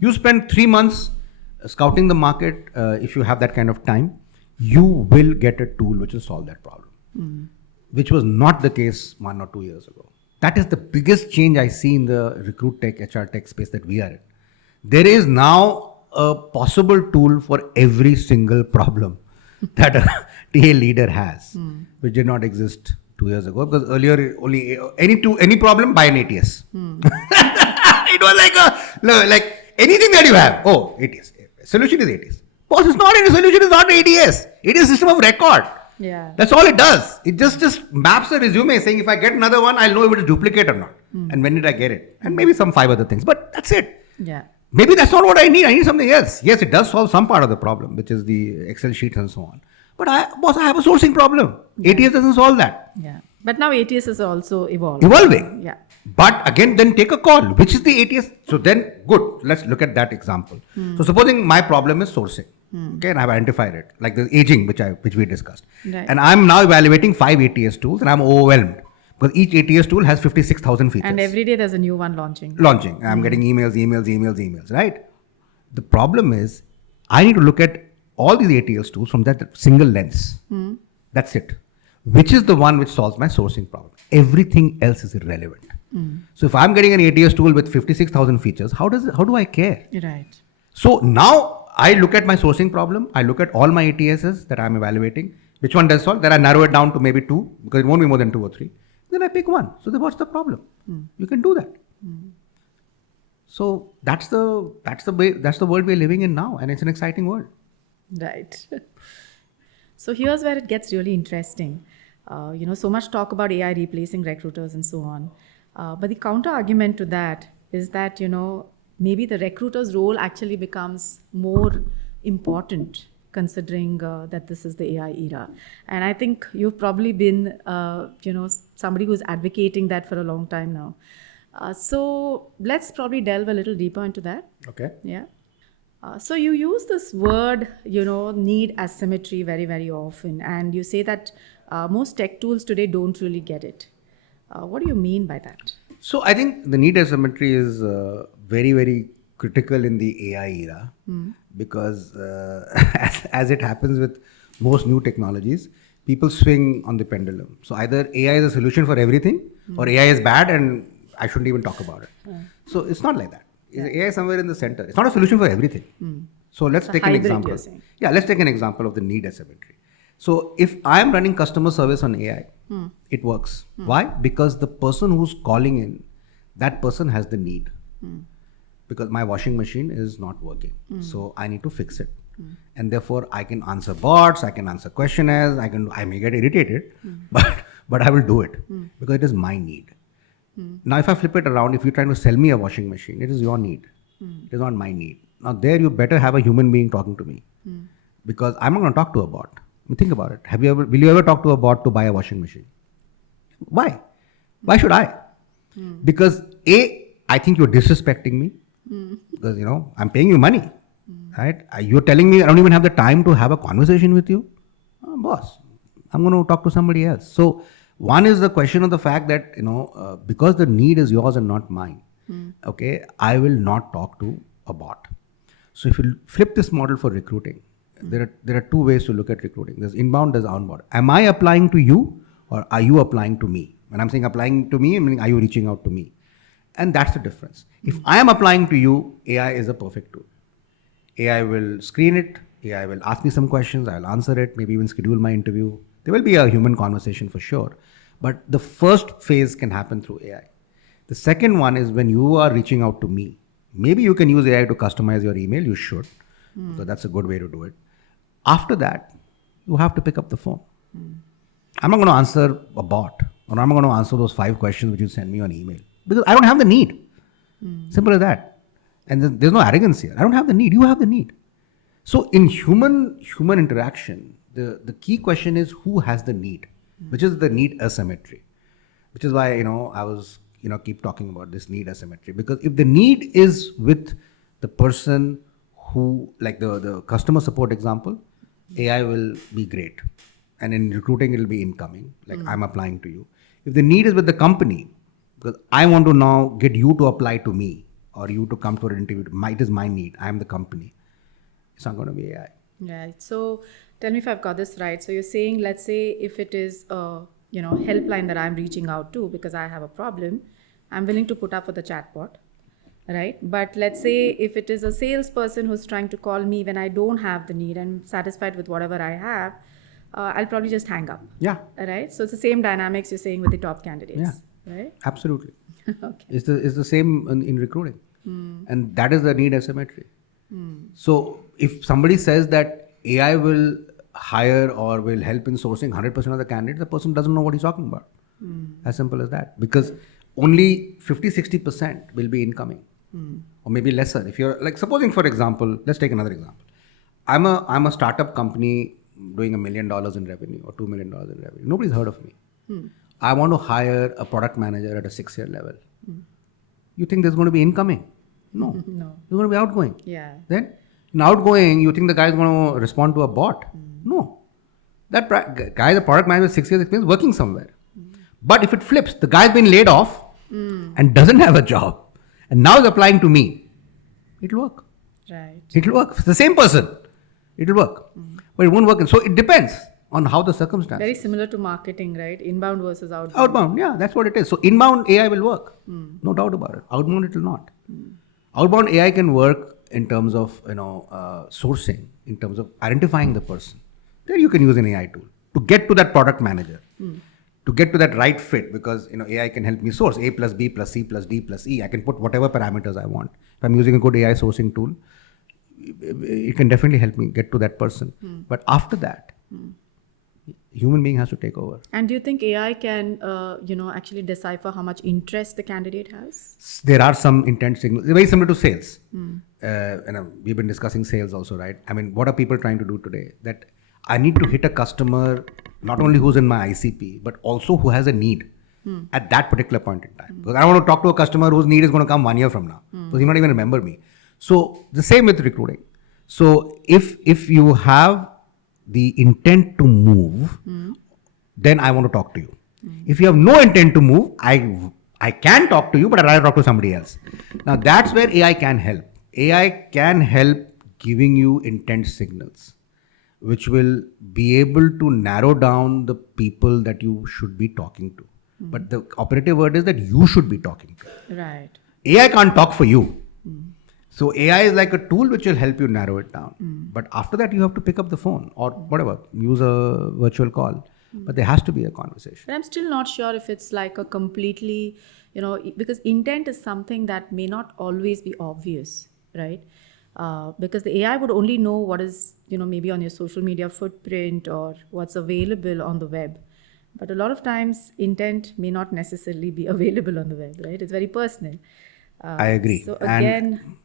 You spend 3 months scouting the market. If you have that kind of time, you will get a tool which will solve that problem, which was not the case 1 or 2 years ago. That is the biggest change I see in the recruit tech, HR tech space that we are in. There is now a possible tool for every single problem. that a TA leader has, which did not exist 2 years ago. Because earlier, only any problem, buy an ATS. It was like anything that you have. Oh, ATS. Solution is ATS. Boss, it's not any solution. Is not ATS. It is a system of record. Yeah. That's all it does. It just maps a resume saying if I get another one, I'll know if it is duplicate or not. And when did I get it? And maybe some 5 other things. But that's it. Yeah. Maybe that's not what I need. I need something else. Yes, it does solve some part of the problem, which is the Excel sheets and so on. But I have a sourcing problem. ATS doesn't solve that. Yeah. But now ATS is also Evolving. Yeah. But again, then take a call. Which is the ATS? So then, good. Let's look at that example. So supposing my problem is sourcing. Okay, and I've identified it, like the aging, which we discussed. Right. And I'm now evaluating 5 ATS tools, and I'm overwhelmed because each ATS tool has 56,000 features. And every day there's a new one launching. I'm getting emails, right? The problem is, I need to look at all these ATS tools from that single lens. That's it. Which is the one which solves my sourcing problem? Everything else is irrelevant. So if I'm getting an ATS tool with 56,000 features, how do I care? Right. So now I look at my sourcing problem. I look at all my ATSs that I'm evaluating. Which one does solve? Then I narrow it down to maybe 2 because it won't be more than 2 or 3. Then I pick one. So then what's the problem? You can do that. So that's the world we're living in now, and it's an exciting world. Right. So here's where it gets really interesting. So much talk about AI replacing recruiters and so on. But the counter argument to that is that, maybe the recruiter's role actually becomes more important considering that this is the AI era. And I think you've probably been, somebody who's advocating that for a long time now. So let's probably delve a little deeper into that. Okay. Yeah. So you use this word, need asymmetry very, very often. And you say that most tech tools today don't really get it. What do you mean by that? So I think the need asymmetry is very, very critical in the AI era because as it happens with most new technologies, people swing on the pendulum. So either AI is a solution for everything or AI is bad and I shouldn't even talk about it. So it's not like that. AI is somewhere in the center. It's not a solution for everything. So let's take an example. Yeah, let's take an example of the need asymmetry. So if I'm running customer service on AI, it works. Why? Because the person who's calling in, that person has the need. Because my washing machine is not working. So I need to fix it. And therefore I can answer bots, I can answer questionnaires, I may get irritated, but I will do it because it is my need. Now if I flip it around, if you're trying to sell me a washing machine, it is your need. It is not my need. Now there you better have a human being talking to me because I'm not going to talk to a bot. I mean, think about it. Will you ever talk to a bot to buy a washing machine? Why? Why should I? Because I think you're disrespecting me because I'm paying you money, right? You're telling me I don't even have the time to have a conversation with you, boss. I'm going to talk to somebody else. So one is the question of the fact that because the need is yours and not mine. Okay, I will not talk to a bot. So if you flip this model for recruiting, there are 2 ways to look at recruiting. There's inbound, there's outbound. Am I applying to you or are you applying to me? When I'm saying applying to me, I mean, are you reaching out to me? And that's the difference. If I am applying to you, AI is a perfect tool. AI will screen it. AI will ask me some questions. I'll answer it, maybe even schedule my interview. There will be a human conversation for sure. But the first phase can happen through AI. The second one is when you are reaching out to me. Maybe you can use AI to customize your email. You should, because that's a good way to do it. After that, you have to pick up the phone. I'm not going to answer a bot, or I'm not going to answer those 5 questions which you send me on email because I don't have the need. Simple as that. And there's no arrogance here. I don't have the need. You have the need. So in human interaction, the key question is who has the need, which is the need asymmetry, which is why I was keep talking about this need asymmetry, because if the need is with the person who, like the customer support example, AI will be great, and in recruiting it will be incoming, like I'm applying to you. If the need is with the company, because I want to now get you to apply to me or you to come to an interview, it is my need, I am the company, it's not going to be AI. Right. So tell me if I've got this right. So you're saying, let's say if it is a helpline that I'm reaching out to because I have a problem, I'm willing to put up for the chatbot. right? But let's say if it is a salesperson who's trying to call me when I don't have the need and satisfied with whatever I have, I'll probably just hang up. Yeah. Right? So it's the same dynamics you're saying with the top candidates, right? Absolutely. Okay. It's the same in recruiting. And that is the need asymmetry. So if somebody says that AI will hire or will help in sourcing 100% of the candidates, the person doesn't know what he's talking about. As simple as that. Because only 50-60% will be incoming. Or maybe lesser. If you're like, supposing for example, let's take another example. I'm a startup company doing $1 million in revenue or $2 million in revenue. Nobody's heard of me. I want to hire a product manager at a 6-year level. You think there's going to be incoming? No. No. There's going to be outgoing. Yeah. Then in outgoing, you think the guy is going to respond to a bot? No. That guy, the product manager with 6 years experience, working somewhere. But if it flips, the guy's been laid off and doesn't have a job and now is applying to me, it'll work. Right. It'll work. It's the same person. It'll work. But it won't work. And so it depends on how the circumstance. Very similar to marketing, right? Inbound versus outbound. Outbound, yeah, that's what it is. So inbound AI will work. No doubt about it. Outbound it will not. Outbound AI can work in terms of sourcing, in terms of identifying the person. There you can use an AI tool to get to that product manager, to get to that right fit, because AI can help me source A plus B plus C plus D plus E. I can put whatever parameters I want. If I'm using a good AI sourcing tool, it can definitely help me get to that person. But after that, human being has to take over. And do you think AI can, actually decipher how much interest the candidate has? There are some intent signals. They're very similar to sales. We've been discussing sales also, right? I mean, what are people trying to do today? That I need to hit a customer, not only who's in my ICP, but also who has a need at that particular point in time. Because I don't want to talk to a customer whose need is going to come 1 year from now. Because he might not even remember me. So the same with recruiting. So if you have the intent to move, then I want to talk to you. If you have no intent to move, I can talk to you, but I'd rather talk to somebody else. Now that's where AI can help. AI can help giving you intent signals, which will be able to narrow down the people that you should be talking to. But the operative word is that you should be talking to. Right. AI can't talk for you. So AI is like a tool which will help you narrow it down. But after that, you have to pick up the phone or whatever, use a virtual call. But there has to be a conversation. But I'm still not sure if it's like a completely, because intent is something that may not always be obvious, right? Because the AI would only know what is, maybe on your social media footprint or what's available on the web. But a lot of times, intent may not necessarily be available on the web, right? It's very personal. I agree. So again,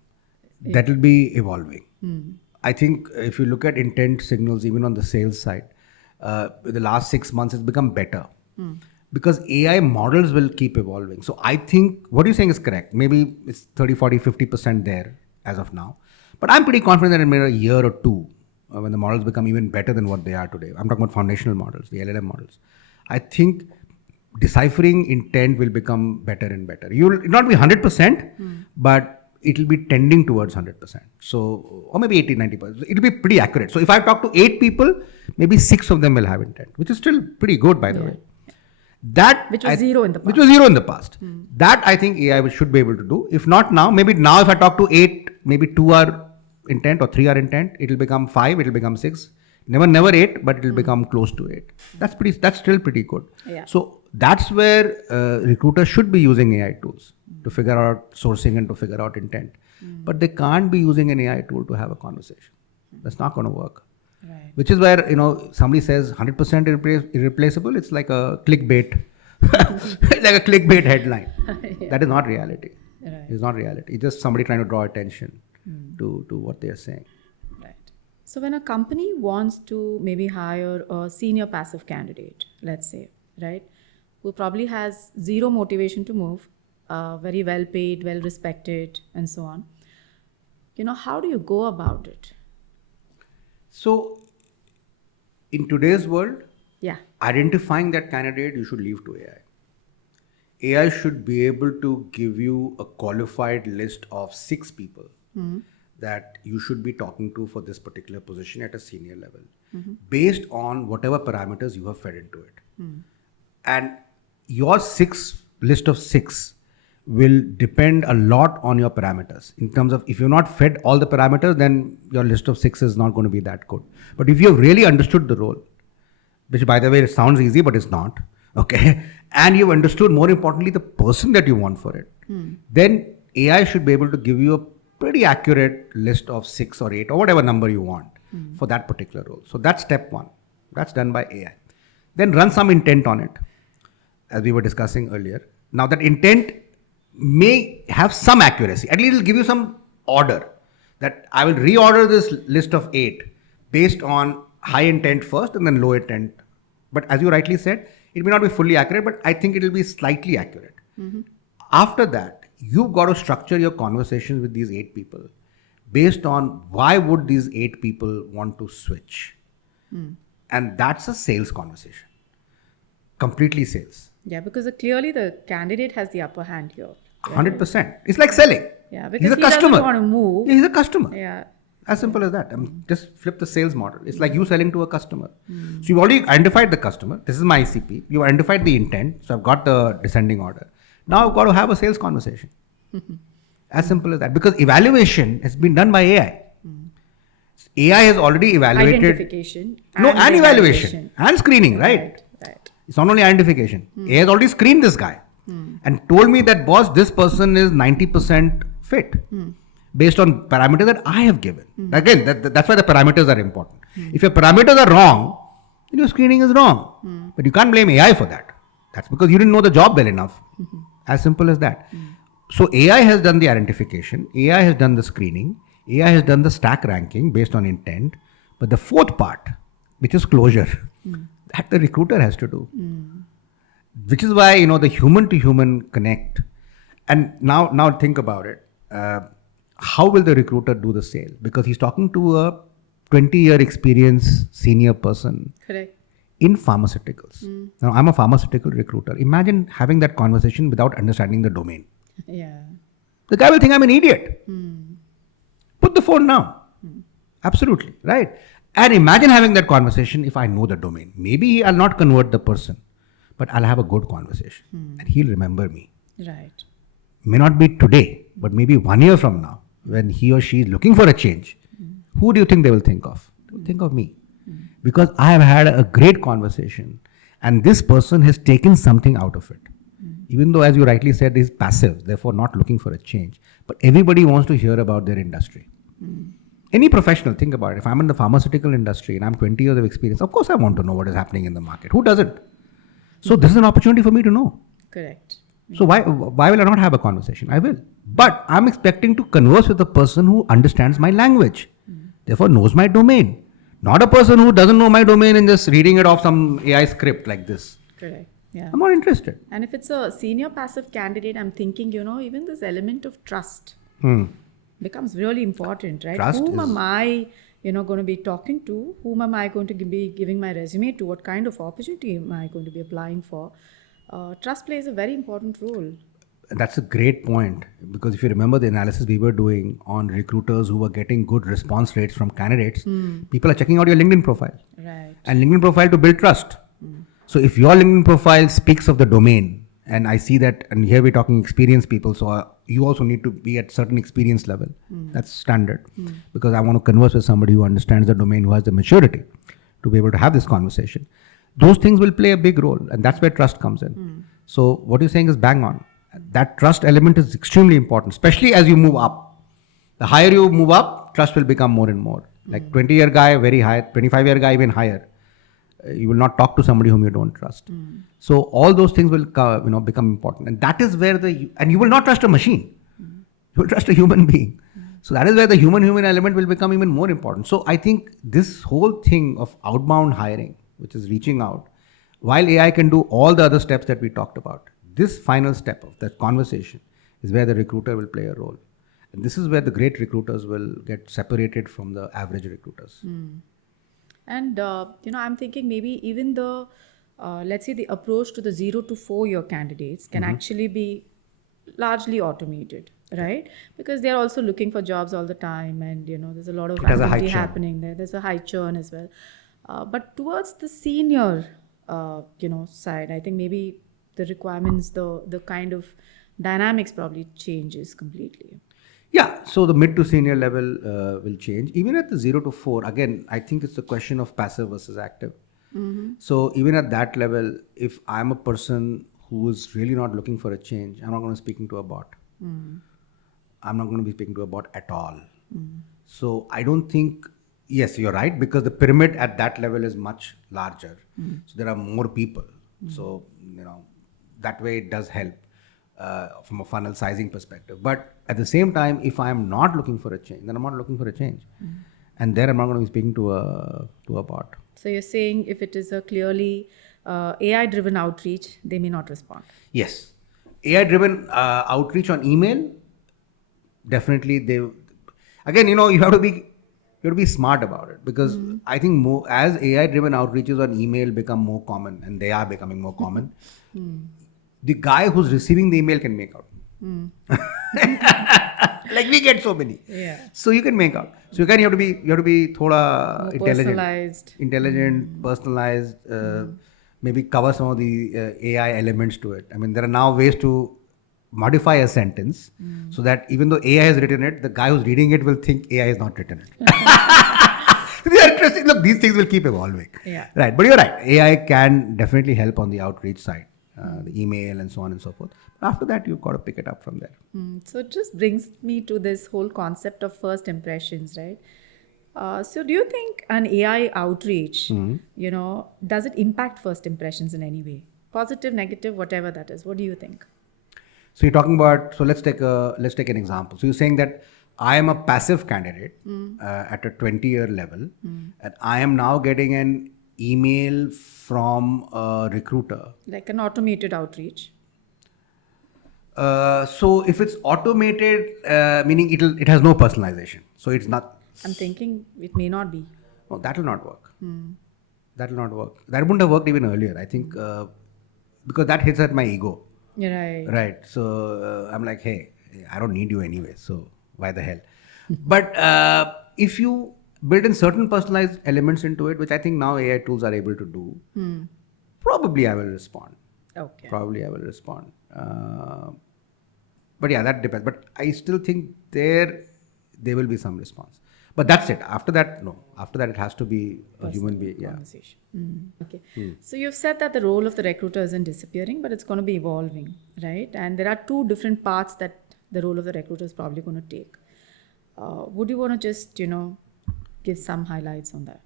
that will be evolving. I think if you look at intent signals, even on the sales side, the last 6 months it's become better because AI models will keep evolving. So I think what you're saying is correct. Maybe it's 30, 40, 50% there as of now. But I'm pretty confident that in maybe a year or two, when the models become even better than what they are today, I'm talking about foundational models, the LLM models, I think deciphering intent will become better and better. You will not be 100%, but it will be tending towards 100%. So, or maybe 80, 90%. It will be pretty accurate. So if I talk to 8 people, maybe 6 of them will have intent, which is still pretty good, by the way. Which was zero in the past. Which was zero in the past. That I think AI should be able to do. If not now, maybe now if I talk to 8, maybe 2 are intent or 3 are intent, it will become 5, it will become 6. Never 8, but it will become close to 8. That's still pretty good. Yeah. So that's where recruiters should be using AI tools to figure out sourcing and to figure out intent. But they can't be using an AI tool to have a conversation. That's not going to work. Right. Which is where, somebody says 100% irreplaceable, it's like a clickbait, like a clickbait headline. Yeah. That is not reality. Right. It's not reality. It's just somebody trying to draw attention to what they are saying. Right. So when a company wants to maybe hire a senior passive candidate, let's say, right, who probably has zero motivation to move, very well paid, well respected, and so on, how do you go about it? So, in today's world, Yeah. identifying that candidate, you should leave to AI. AI should be able to give you a qualified list of 6 people that you should be talking to for this particular position at a senior level, based on whatever parameters you have fed into it. And your list of 6 will depend a lot on your parameters. In terms of, if you're not fed all the parameters, then your list of 6 is not going to be that good. But if you've really understood the role, which by the way, it sounds easy, but it's not, okay, and you've understood, more importantly, the person that you want for it, then AI should be able to give you a pretty accurate list of 6 or 8 or whatever number you want for that particular role. So that's step one. That's done by AI. Then run some intent on it, as we were discussing earlier. Now that intent may have some accuracy. At least it'll give you some order, that I will reorder this list of 8 based on high intent first and then low intent. But as you rightly said, it may not be fully accurate, but I think it will be slightly accurate. After that, you've got to structure your conversations with these 8 people based on why would these 8 people want to switch. And that's a sales conversation. Completely sales. Yeah, because clearly the candidate has the upper hand here. 100%. It's like selling. Yeah, because he's a he customer. doesn't want to move. Yeah, he's a customer. Yeah. As simple as that. Just flip the sales model. It's like you selling to a customer. So you've already identified the customer. This is my ICP. You've identified the intent. So I've got the descending order. Now I've got to have a sales conversation. As simple as that. Because evaluation has been done by AI. AI has already evaluated. Identification. And evaluation. And screening, right? Right. It's not only identification. AI has already screened this guy and told me that, boss, this person is 90% fit based on parameters that I have given. Again, that's why the parameters are important. If your parameters are wrong, then your screening is wrong. But you can't blame AI for that. That's because you didn't know the job well enough. As simple as that. So AI has done the identification, AI has done the screening, AI has done the stack ranking based on intent. But the fourth part, which is closure, that the recruiter has to do. Which is why, the human to human connect. And now think about it. How will the recruiter do the sale? Because he's talking to a 20-year experience senior person. Correct. In pharmaceuticals. Now, I'm a pharmaceutical recruiter. Imagine having that conversation without understanding the domain. Yeah. The guy will think I'm an idiot. Put the phone down. Absolutely, right? And imagine having that conversation if I know the domain. Maybe I'll not convert the person, but I'll have a good conversation and he'll remember me. Right. May not be today, but maybe 1 year from now, when he or she is looking for a change, who do you think they will think of? They will think of me. Because I have had a great conversation and this person has taken something out of it. Even though, as you rightly said, he's passive, therefore not looking for a change. But everybody wants to hear about their industry. Any professional, think about it. If I'm in the pharmaceutical industry and I'm 20 years of experience, of course I want to know what is happening in the market. Who doesn't? So this is an opportunity for me to know. Correct. So why will I not have a conversation? I will. But I'm expecting to converse with a person who understands my language, therefore knows my domain. Not a person who doesn't know my domain and just reading it off some AI script like this. Correct. Yeah. I'm not interested. And if it's a senior passive candidate, I'm thinking, even this element of trust becomes really important, right? Whom am I, going to be talking to? Whom am I going to be giving my resume to? What kind of opportunity am I going to be applying for? Trust plays a very important role. That's a great point, because if you remember the analysis we were doing on recruiters who were getting good response rates from candidates, people are checking out your LinkedIn profile. Right. And LinkedIn profile to build trust. So if your LinkedIn profile speaks of the domain, and I see that, and here we're talking experienced people, so you also need to be at certain experience level. That's standard. Because I want to converse with somebody who understands the domain, who has the maturity to be able to have this conversation. Those things will play a big role, and that's where trust comes in. So what you're saying is bang on. That trust element is extremely important, especially as you move up. The higher you move up, trust will become more and more. Like 20-year guy, very high, 25-year guy, even higher. You will not talk to somebody whom you don't trust. So all those things will become important. And that is where and you will not trust a machine. You will trust a human being. So that is where the human element will become even more important. So I think this whole thing of outbound hiring, which is reaching out, while AI can do all the other steps that we talked about, this final step of that conversation is where the recruiter will play a role. And this is where the great recruiters will get separated from the average recruiters. And, I'm thinking maybe even the, let's say the approach to the 0 to 4 year candidates can actually be largely automated, right? Because they're also looking for jobs all the time and, there's a lot of activity happening there. There's a high churn as well. But towards the senior, side, I think maybe the requirements, the kind of dynamics probably changes completely. Yeah, so the mid to senior level will change. Even at the 0 to 4, again, I think it's a question of passive versus active. So even at that level, if I'm a person who is really not looking for a change, I'm not going to speaking to a bot. I'm not going to be speaking to a bot at all. So I don't think, yes, you're right, because the pyramid at that level is much larger. So there are more people. So, that way it does help from a funnel sizing perspective. But at the same time, if I'm not looking for a change, then I'm not looking for a change. And there I'm not going to be speaking to a bot. So you're saying if it is a clearly AI-driven outreach, they may not respond. Yes. AI-driven outreach on email, definitely they. Again, you have to be smart about it, because I think more as AI-driven outreaches on email become more common, and they are becoming more common. The guy who's receiving the email can make out. Like we get so many. Yeah. So you can make out. So you have to be thoda More intelligent, personalized. Maybe cover some of the AI elements to it. I mean, there are now ways to modify a sentence so that even though AI has written it, the guy who's reading it will think AI has not written it. They are interesting. Look, these things will keep evolving. Yeah. Right. But you're right. AI can definitely help on the outreach side, the email and so on and so forth. But after that, you've got to pick it up from there. So it just brings me to this whole concept of first impressions, right? So do you think an AI outreach, does it impact first impressions in any way? Positive, negative, whatever that is. What do you think? So you're talking about. So let's take an example. So you're saying that I am a passive candidate at a 20-year level, and I am now getting an email from a recruiter. Like an automated outreach. So if it's automated, meaning it has no personalization. So it's not. I'm thinking it may not be. No, that will not work. That will not work. That wouldn't have worked even earlier. I think because that hits at my ego. You're right. Right. So I'm like, hey, I don't need you anyway. So why the hell? But if you build in certain personalized elements into it, which I think now AI tools are able to do, probably I will respond. Okay. Probably I will respond. But yeah, that depends. But I still think there will be some response. But that's it. After that, no. After that, it has to be a human being. Yeah. Conversation. Okay. So you've said that the role of the recruiter isn't disappearing, but it's going to be evolving, right? And there are two different paths that the role of the recruiter is probably going to take. Would you want to just, give some highlights on that?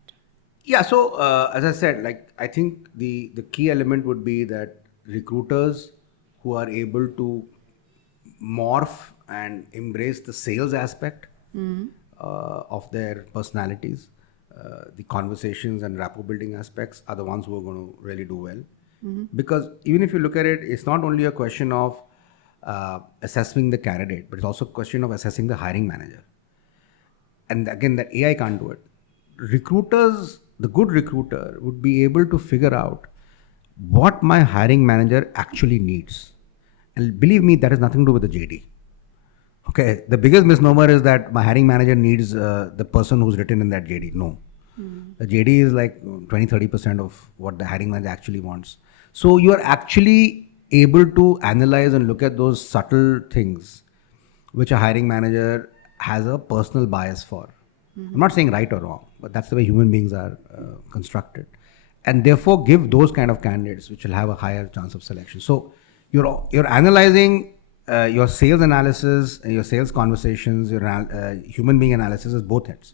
Yeah. So as I said, I think the key element would be that recruiters who are able to morph and embrace the sales aspect of their personalities, the conversations and rapport building aspects are the ones who are going to really do well. Because even if you look at it, it's not only a question of assessing the candidate, but it's also a question of assessing the hiring manager. And again, that AI can't do it. Recruiters, the good recruiter would be able to figure out what my hiring manager actually needs. And believe me, that has nothing to do with the JD. Okay, the biggest misnomer is that my hiring manager needs the person who's written in that JD. No. The JD is like 20-30% of what the hiring manager actually wants. So you are actually able to analyze and look at those subtle things which a hiring manager has a personal bias for. I'm not saying right or wrong, but that's the way human beings are constructed. And therefore give those kind of candidates which will have a higher chance of selection. So you're analyzing your sales analysis, your sales conversations, your human being analysis is both ends.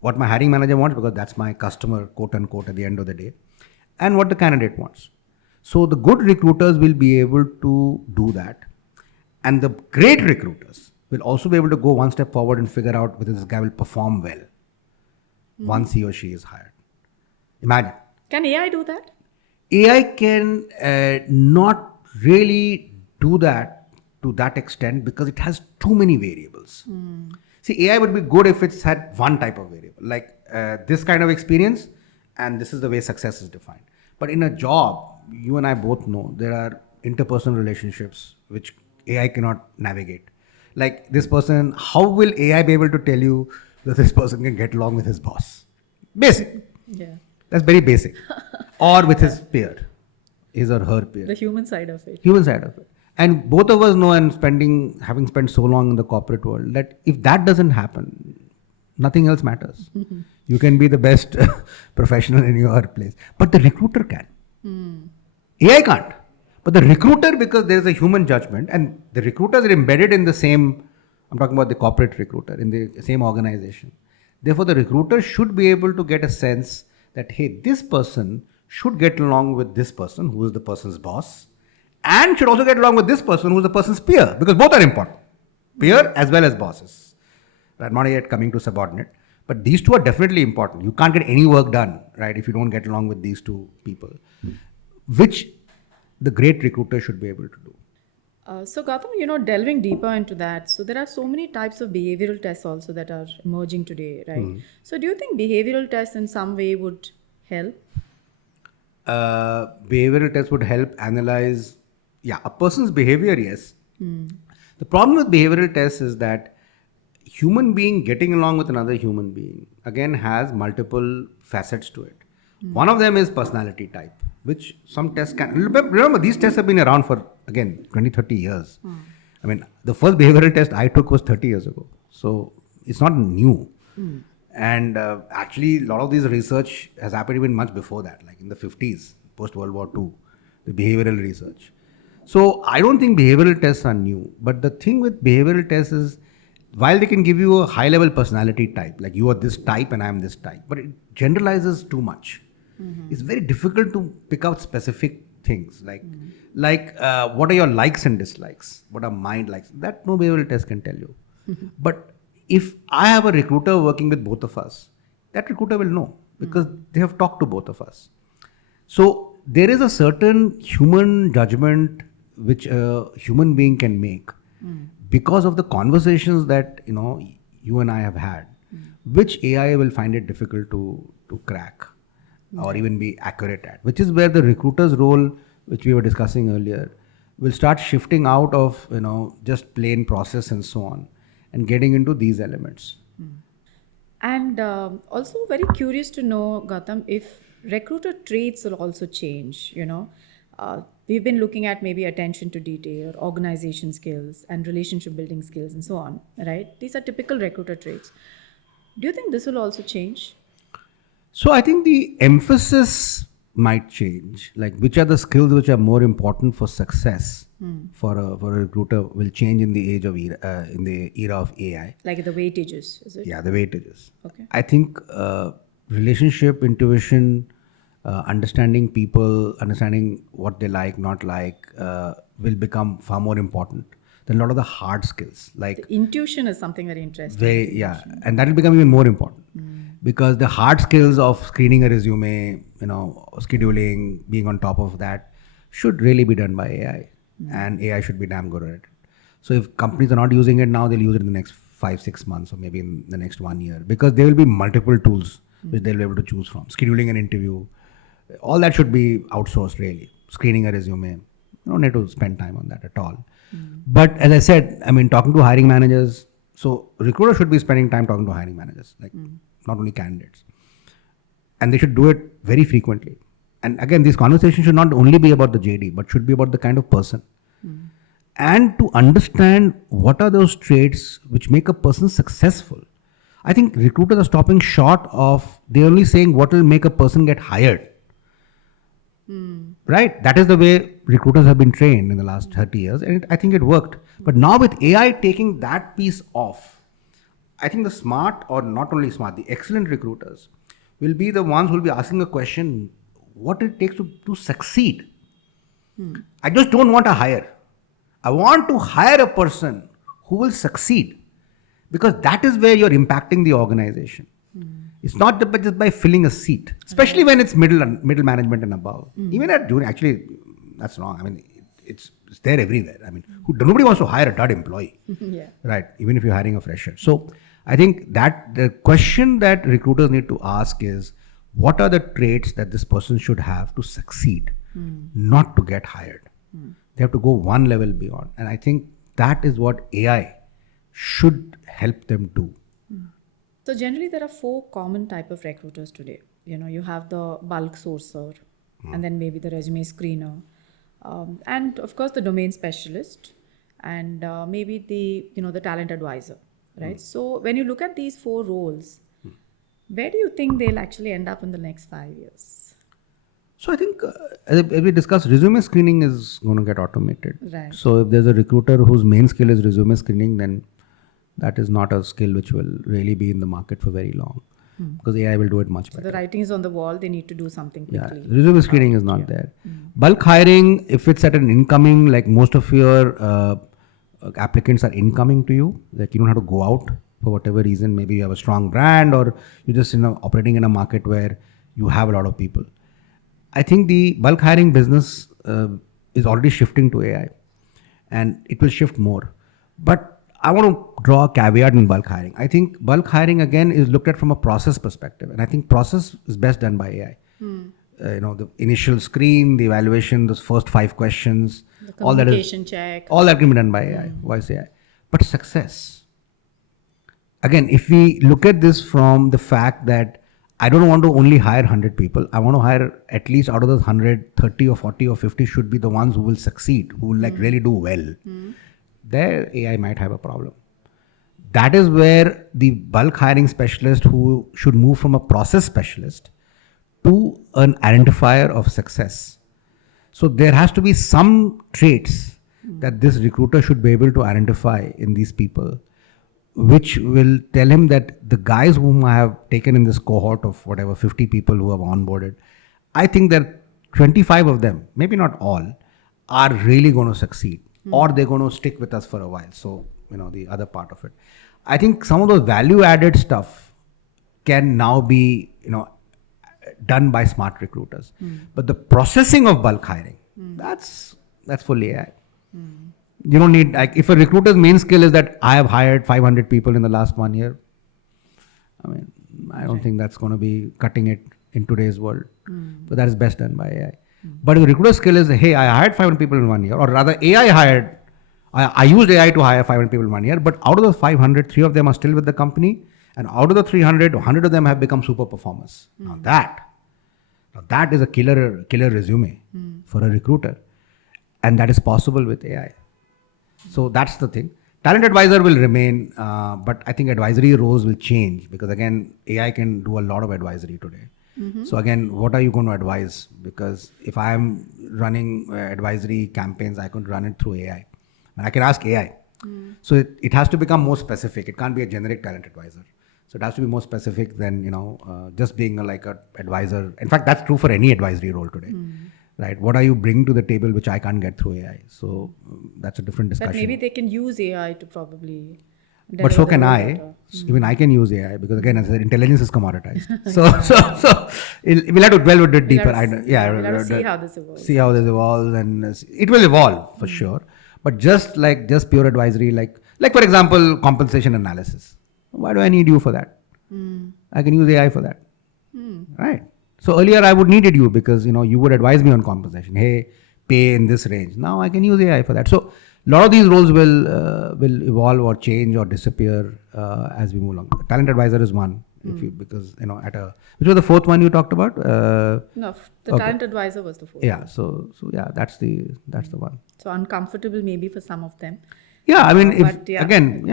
What my hiring manager wants, because that's my customer, quote unquote, at the end of the day, and what the candidate wants. So the good recruiters will be able to do that. And the great recruiters will also be able to go one step forward and figure out whether this guy will perform well once he or she is hired. Imagine. Can AI do that? AI can not really do that to that extent because it has too many variables. See, AI would be good if it's had one type of variable, like this kind of experience, and this is the way success is defined. But in a job, you and I both know there are interpersonal relationships which AI cannot navigate. Like this person, how will AI be able to tell you that this person can get along with his boss? Basic. Yeah. That's very basic. Or with his peer, his or her peer. The human side of it. Human side of it. And both of us know, and having spent so long in the corporate world, that if that doesn't happen, nothing else matters. You can be the best professional in your place, but the recruiter can. AI can't. But the recruiter, because there is a human judgment, and the recruiters are embedded in the same, I'm talking about the corporate recruiter, in the same organization. Therefore, the recruiter should be able to get a sense that, hey, this person should get along with this person who is the person's boss, and should also get along with this person who is the person's peer, because both are important. Peer as well as bosses. I'm not yet coming to subordinate, but these two are definitely important. You can't get any work done, right, if you don't get along with these two people, which the great recruiter should be able to do. So Gautam, delving deeper into that, so there are so many types of behavioral tests also that are emerging today, right? So do you think behavioral tests in some way would help? Behavioral tests would help analyze, a person's behavior, yes. The problem with behavioral tests is that human being getting along with another human being, again, has multiple facets to it. One of them is personality type, which some tests can. Remember, these tests have been around for, again, 20, 30 years. I mean, the first behavioral test I took was 30 years ago. So it's not new. And actually, a lot of this research has happened even much before that, like in the 50s, post World War II, the behavioral research. So I don't think behavioral tests are new. But the thing with behavioral tests is, while they can give you a high level personality type, like you are this type and I am this type, but it generalizes too much. It's very difficult to pick out specific things like what are your likes and dislikes, what are mind likes, that no behavioral test can tell you. But if I have a recruiter working with both of us, that recruiter will know because they have talked to both of us. So there is a certain human judgment which a human being can make because of the conversations that you and I have had, which AI will find it difficult to crack or even be accurate at, which is where the recruiter's role, which we were discussing earlier, will start shifting out of just plain process and so on, and getting into these elements. And also very curious to know, Gautam, if recruiter traits will also change. We've been looking at maybe attention to detail, organization skills, and relationship building skills, and so on, right? These are typical recruiter traits. Do you think this will also change? So I think the emphasis might change. Like, which are the skills which are more important for success for a recruiter will change in the in the era of AI. Like the weightages, is it? Yeah, the weightages. Okay. I think relationship, intuition, understanding people, understanding what they like, not like, will become far more important than a lot of the hard skills. Like The intuition is something very interesting. and that will become even more important because the hard skills of screening a resume, scheduling, being on top of that, should really be done by AI, and AI should be damn good at it. So if companies are not using it now, they'll use it in the next 5-6 months, or maybe in the next 1 year, because there will be multiple tools which they'll be able to choose from. Scheduling an interview, all that should be outsourced really. Screening a resume, you don't need to spend time on that at all. But as I said, I mean, talking to hiring managers, so recruiters should be spending time talking to hiring managers, like not only candidates. And they should do it very frequently. And again, these conversations should not only be about the JD, but should be about the kind of person. And to understand what are those traits which make a person successful. I think recruiters are stopping short of, they're only saying what will make a person get hired. Right? That is the way recruiters have been trained in the last 30 years. And I think it worked. But now with AI taking that piece off, I think the smart, or not only smart, the excellent recruiters will be the ones who will be asking a question, what it takes to succeed. I just don't want to hire. I want to hire a person who will succeed, because that is where you're impacting the organization. It's not just by filling a seat, especially when it's middle management and above. Even at junior, actually, that's wrong. I mean, it's there everywhere. I mean, nobody wants to hire a dud employee, right? Even if you're hiring a fresher. So I think that the question that recruiters need to ask is, what are the traits that this person should have to succeed, not to get hired? They have to go one level beyond. And I think that is what AI should help them do. So generally there are 4 common type of recruiters today. You have the bulk sourcer, and then maybe the resume screener, And of course the domain specialist, and maybe the talent advisor, right? So when you look at these four roles, where do you think they'll actually end up in the next 5 years? So I think, as we discussed, resume screening is going to get automated. Right. So if there's a recruiter whose main skill is resume screening, then that is not a skill which will really be in the market for very long, because AI will do it much So better. the writing is on the wall, they need to do something quickly. Yeah, resume screening is not there. Bulk hiring, if it's at an incoming, like most of your applicants are incoming to you, like you don't have to go out for whatever reason. Maybe you have a strong brand, or you're just operating in a market where you have a lot of people. I think the bulk hiring business is already shifting to AI, and it will shift more. But I want to draw a caveat in bulk hiring. I think bulk hiring again is looked at from a process perspective, and I think process is best done by AI. The initial screen, the evaluation, those first 5 questions, The communication check. all that can be done by AI, voice AI. But success, again, if we look at this from the fact that I don't want to only hire 100 people, I want to hire at least out of those 100, 30 or 40 or 50 should be the ones who will succeed, who will really do well. There AI might have a problem. That is where the bulk hiring specialist who should move from a process specialist to an identifier of success. So there has to be some traits that this recruiter should be able to identify in these people, which will tell him that the guys whom I have taken in this cohort of whatever 50 people who have onboarded, I think that 25 of them, maybe not all, are really going to succeed, or they're going to stick with us for a while. So, the other part of it. I think some of those value added stuff can now be, done by smart recruiters. But the processing of bulk hiring, that's fully AI. You don't need, like, if a recruiter's main skill is that I have hired 500 people in the last 1 year, I don't think that's going to be cutting it in today's world. But that is best done by AI. But if the recruiter's skill is, hey, I hired 500 people in 1 year, or rather I used AI to hire 500 people in 1 year, but out of those 500, 3 of them are still with the company, and out of the 300, 100 of them have become super performers. Now that is a killer resume for a recruiter, and that is possible with AI. So that's the thing. Talent advisor will remain, but I think advisory roles will change, because again, AI can do a lot of advisory today. So again, what are you going to advise? Because if I am running advisory campaigns, I could run it through AI, and I can ask AI. So it has to become more specific. It can't be a generic talent advisor. So it has to be more specific than just being like a advisor. In fact, that's true for any advisory role today. Right? What are you bringing to the table which I can't get through AI? So that's a different discussion. But maybe they can use AI to probably. But so can I. Even I can use AI, because again, as I said, intelligence is commoditized. so we'll have to dwell with it deeper. We'll have to see how this evolves. See how this evolves, and it will evolve for sure. But just pure advisory, like for example, compensation analysis. Why do I need you for that? I can use AI for that. Right? So earlier I would needed you because you would advise me on compensation. Hey, pay in this range. Now I can use AI for that. So a lot of these roles will evolve or change or disappear as we move along. Talent advisor is one, because which was the fourth one you talked about? No, talent advisor was the fourth. Yeah. So yeah, that's the one. So uncomfortable maybe for some of them. Yeah, I mean, again,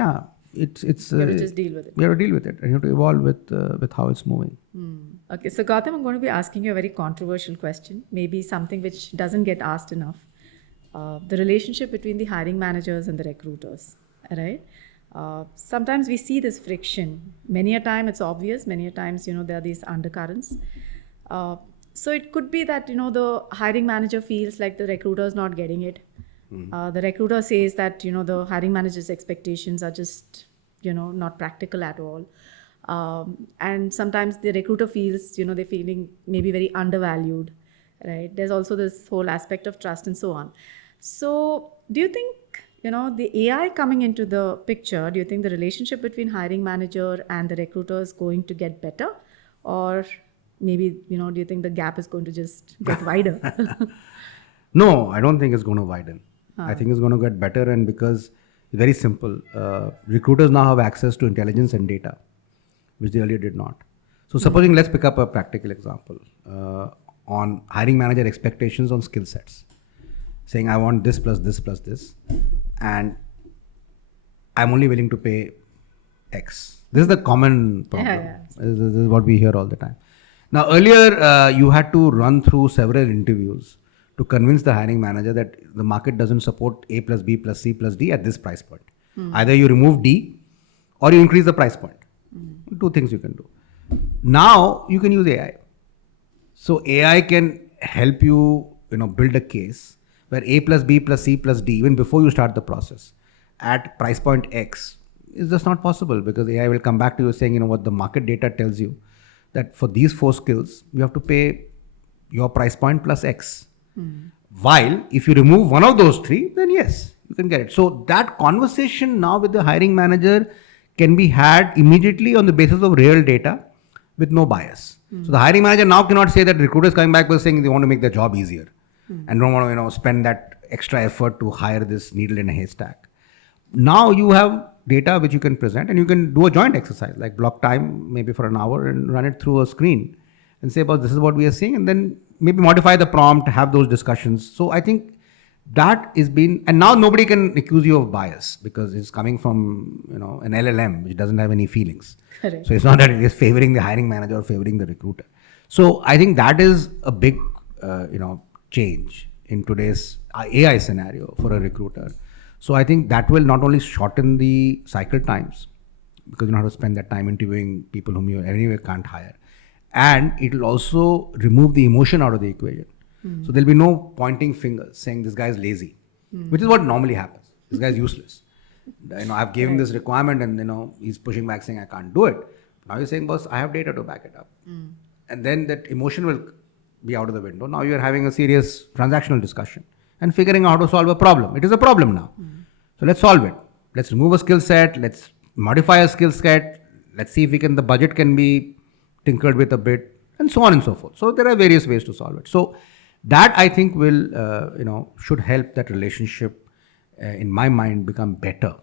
it's you have to just deal with it. We have to deal with it, and you have to evolve with how it's moving. Okay, so Gautam, I'm going to be asking you a very controversial question, maybe something which doesn't get asked enough. The relationship between the hiring managers and the recruiters, right? Sometimes we see this friction. Many a time it's obvious, many a times, there are these undercurrents. So it could be that, the hiring manager feels like the recruiter is not getting it. The recruiter says that, the hiring manager's expectations are just, not practical at all. And sometimes the recruiter feels, they're feeling maybe very undervalued, right? There's also this whole aspect of trust and so on. So do you think, the AI coming into the picture, do you think the relationship between hiring manager and the recruiter is going to get better? Or maybe, do you think the gap is going to just get wider? No, I don't think it's going to widen. I think it's going to get better, and because it's very simple. Recruiters now have access to intelligence and data, which they earlier did not. So supposing, let's pick up a practical example on hiring manager expectations on skill sets. saying I want this plus this plus this, and I'm only willing to pay X. This is the common problem. Yeah. This is what we hear all the time. Now, earlier, you had to run through several interviews to convince the hiring manager that the market doesn't support A plus B plus C plus D at this price point. Either you remove D or you increase the price point. Two things you can do. Now, you can use AI. So AI can help you, build a case where A plus B plus C plus D, even before you start the process, at price point X, is just not possible, because AI will come back to you saying, what the market data tells you, that for these 4 skills, you have to pay your price point plus X. While if you remove one of those 3, then yes, you can get it. So that conversation now with the hiring manager can be had immediately on the basis of real data with no bias. So the hiring manager now cannot say that recruiters coming back with saying they want to make their job easier and don't want to spend that extra effort to hire this needle in a haystack. Now you have data which you can present, and you can do a joint exercise, like block time maybe for an hour and run it through a screen and say, this is what we are seeing, and then maybe modify the prompt, have those discussions. So I think that is been, and now nobody can accuse you of bias because it's coming from an LLM which doesn't have any feelings. Correct. So it's not that it is favoring the hiring manager or favoring the recruiter. So I think that is a big change in today's AI scenario for a recruiter. So I think that will not only shorten the cycle times, because you don't have to spend that time interviewing people whom you anyway can't hire, and it will also remove the emotion out of the equation. So there'll be no pointing fingers saying this guy is lazy, which is what normally happens. This guy is useless. I've given this requirement and he's pushing back saying I can't do it. Now you're saying, boss, I have data to back it up. And then that emotion will be out of the window. Now you're having a serious transactional discussion and figuring out how to solve a problem. It is a problem now. So let's solve it. Let's remove a skill set. Let's modify a skill set. Let's see if the budget can be tinkered with a bit, and so on and so forth. So there are various ways to solve it. So that I think will, should help that relationship, in my mind, become better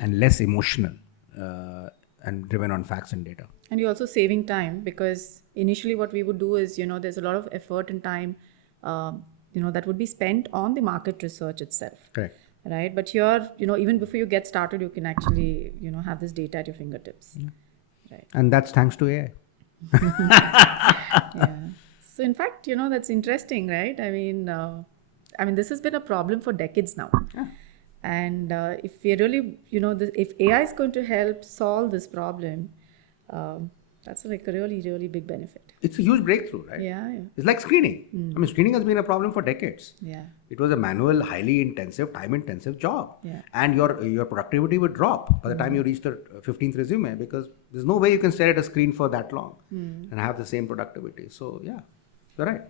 and less emotional and driven on facts and data. And you're also saving time, because initially what we would do is, there's a lot of effort and time, that would be spent on the market research itself. Correct. Right. But here, even before you get started, you can actually, have this data at your fingertips. Right. And that's thanks to AI. Yeah. So in fact, that's interesting, right? I mean, this has been a problem for decades now. Yeah. And if we really, if AI is going to help solve this problem, that's like a really, really big benefit. It's a huge breakthrough, right? Yeah. It's like screening. Screening has been a problem for decades. Yeah. It was a manual, highly intensive, time-intensive job. Yeah. And your productivity would drop by the time you reach the 15th resume, because there's no way you can stare at a screen for that long and have the same productivity. So yeah, you're right.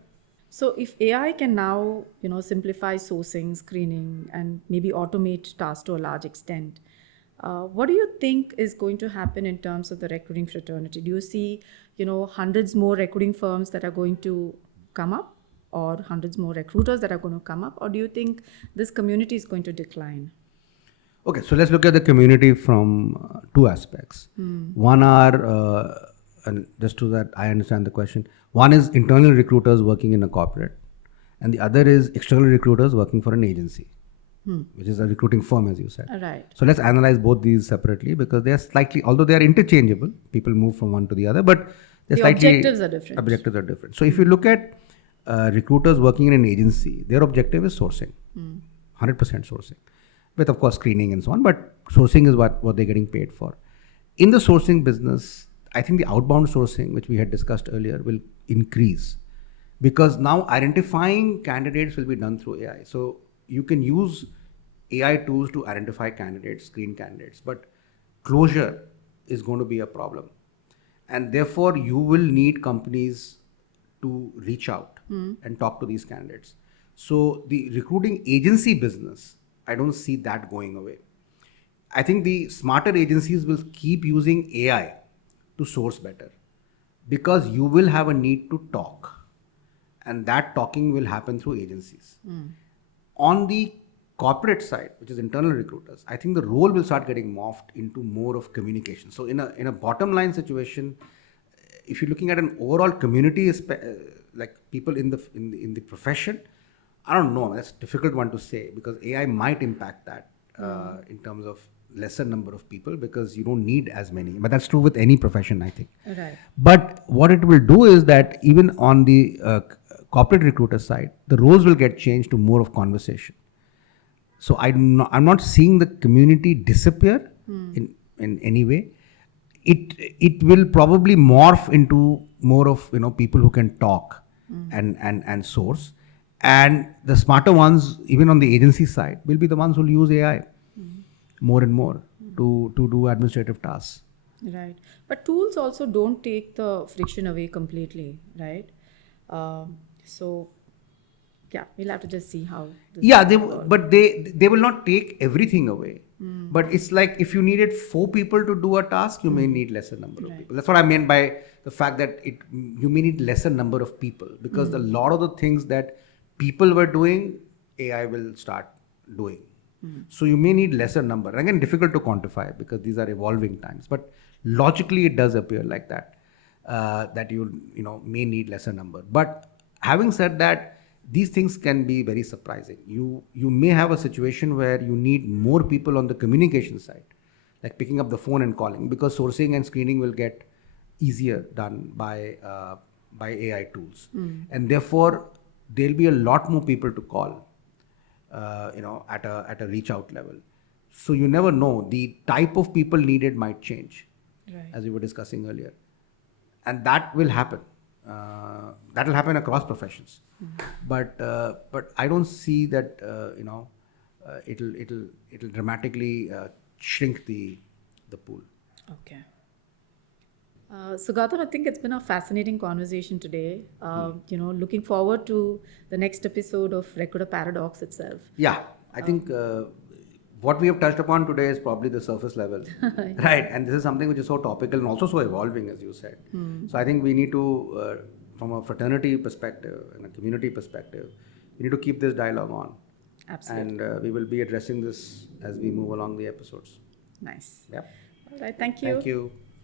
So if AI can now, simplify sourcing, screening, and maybe automate tasks to a large extent, what do you think is going to happen in terms of the recruiting fraternity? Do you see, hundreds more recruiting firms that are going to come up, or hundreds more recruiters that are going to come up? Or do you think this community is going to decline? Okay, so let's look at the community from 2 aspects. One are, and just so that I understand the question, one is internal recruiters working in a corporate, and the other is external recruiters working for an agency, which is a recruiting firm, as you said. Right. So let's analyze both these separately, because they are slightly, although they are interchangeable, people move from one to the other, but The slightly objectives are different. Objectives are different. So if you look at recruiters working in an agency, their objective is sourcing, 100% sourcing, with of course screening and so on, but sourcing is what they're getting paid for. In the sourcing business, I think the outbound sourcing, which we had discussed earlier, will increase, because now identifying candidates will be done through AI. So you can use AI tools to identify candidates, screen candidates, but closure is going to be a problem. And therefore, you will need companies to reach out and talk to these candidates. So the recruiting agency business, I don't see that going away. I think the smarter agencies will keep using AI to source better, because you will have a need to talk, and that talking will happen through agencies. On the corporate side, which is internal recruiters, I think the role will start getting morphed into more of communication. So in a bottom line situation, if you're looking at an overall community, like people in the profession, I don't know. That's a difficult one to say because AI might impact that in terms of lesser number of people because you don't need as many. But that's true with any profession, I think. Right. But what it will do is that even on the corporate recruiter side, the roles will get changed to more of conversation. So I'm not seeing the community disappear in any way. It will probably morph into more of people who can talk and source, and the smarter ones, even on the agency side, will be the ones who will use AI more and more to do administrative tasks. Right. But tools also don't take the friction away completely, right? So, yeah, we'll have to just see how this Yeah, evolves. but they will not take everything away. But it's like if you needed 4 people to do a task, you may need lesser number of Right. people. That's what I meant by the fact that you may need lesser number of people because a lot of the things that people were doing, AI will start doing. So you may need lesser number. Again, difficult to quantify because these are evolving times. But logically, it does appear like that. That you may need lesser number. But having said that, these things can be very surprising. You may have a situation where you need more people on the communication side, like picking up the phone and calling, because sourcing and screening will get easier done by AI tools, and therefore there'll be a lot more people to call, at a reach out level. So you never know. The type of people needed might change, Right. as we were discussing earlier, and that will happen. That will happen across professions, but I don't see that it'll dramatically shrink the pool. Okay. So Gautam, I think it's been a fascinating conversation today. Looking forward to the next episode of Recruiter Paradox itself. Yeah, I think what we have touched upon today is probably the surface level, right? And this is something which is so topical and also so evolving, as you said. So I think we need to, from a fraternity perspective and a community perspective, we need to keep this dialogue on. Absolutely. And we will be addressing this as we move along the episodes. Nice. Yep. All right. Thank you. Thank you.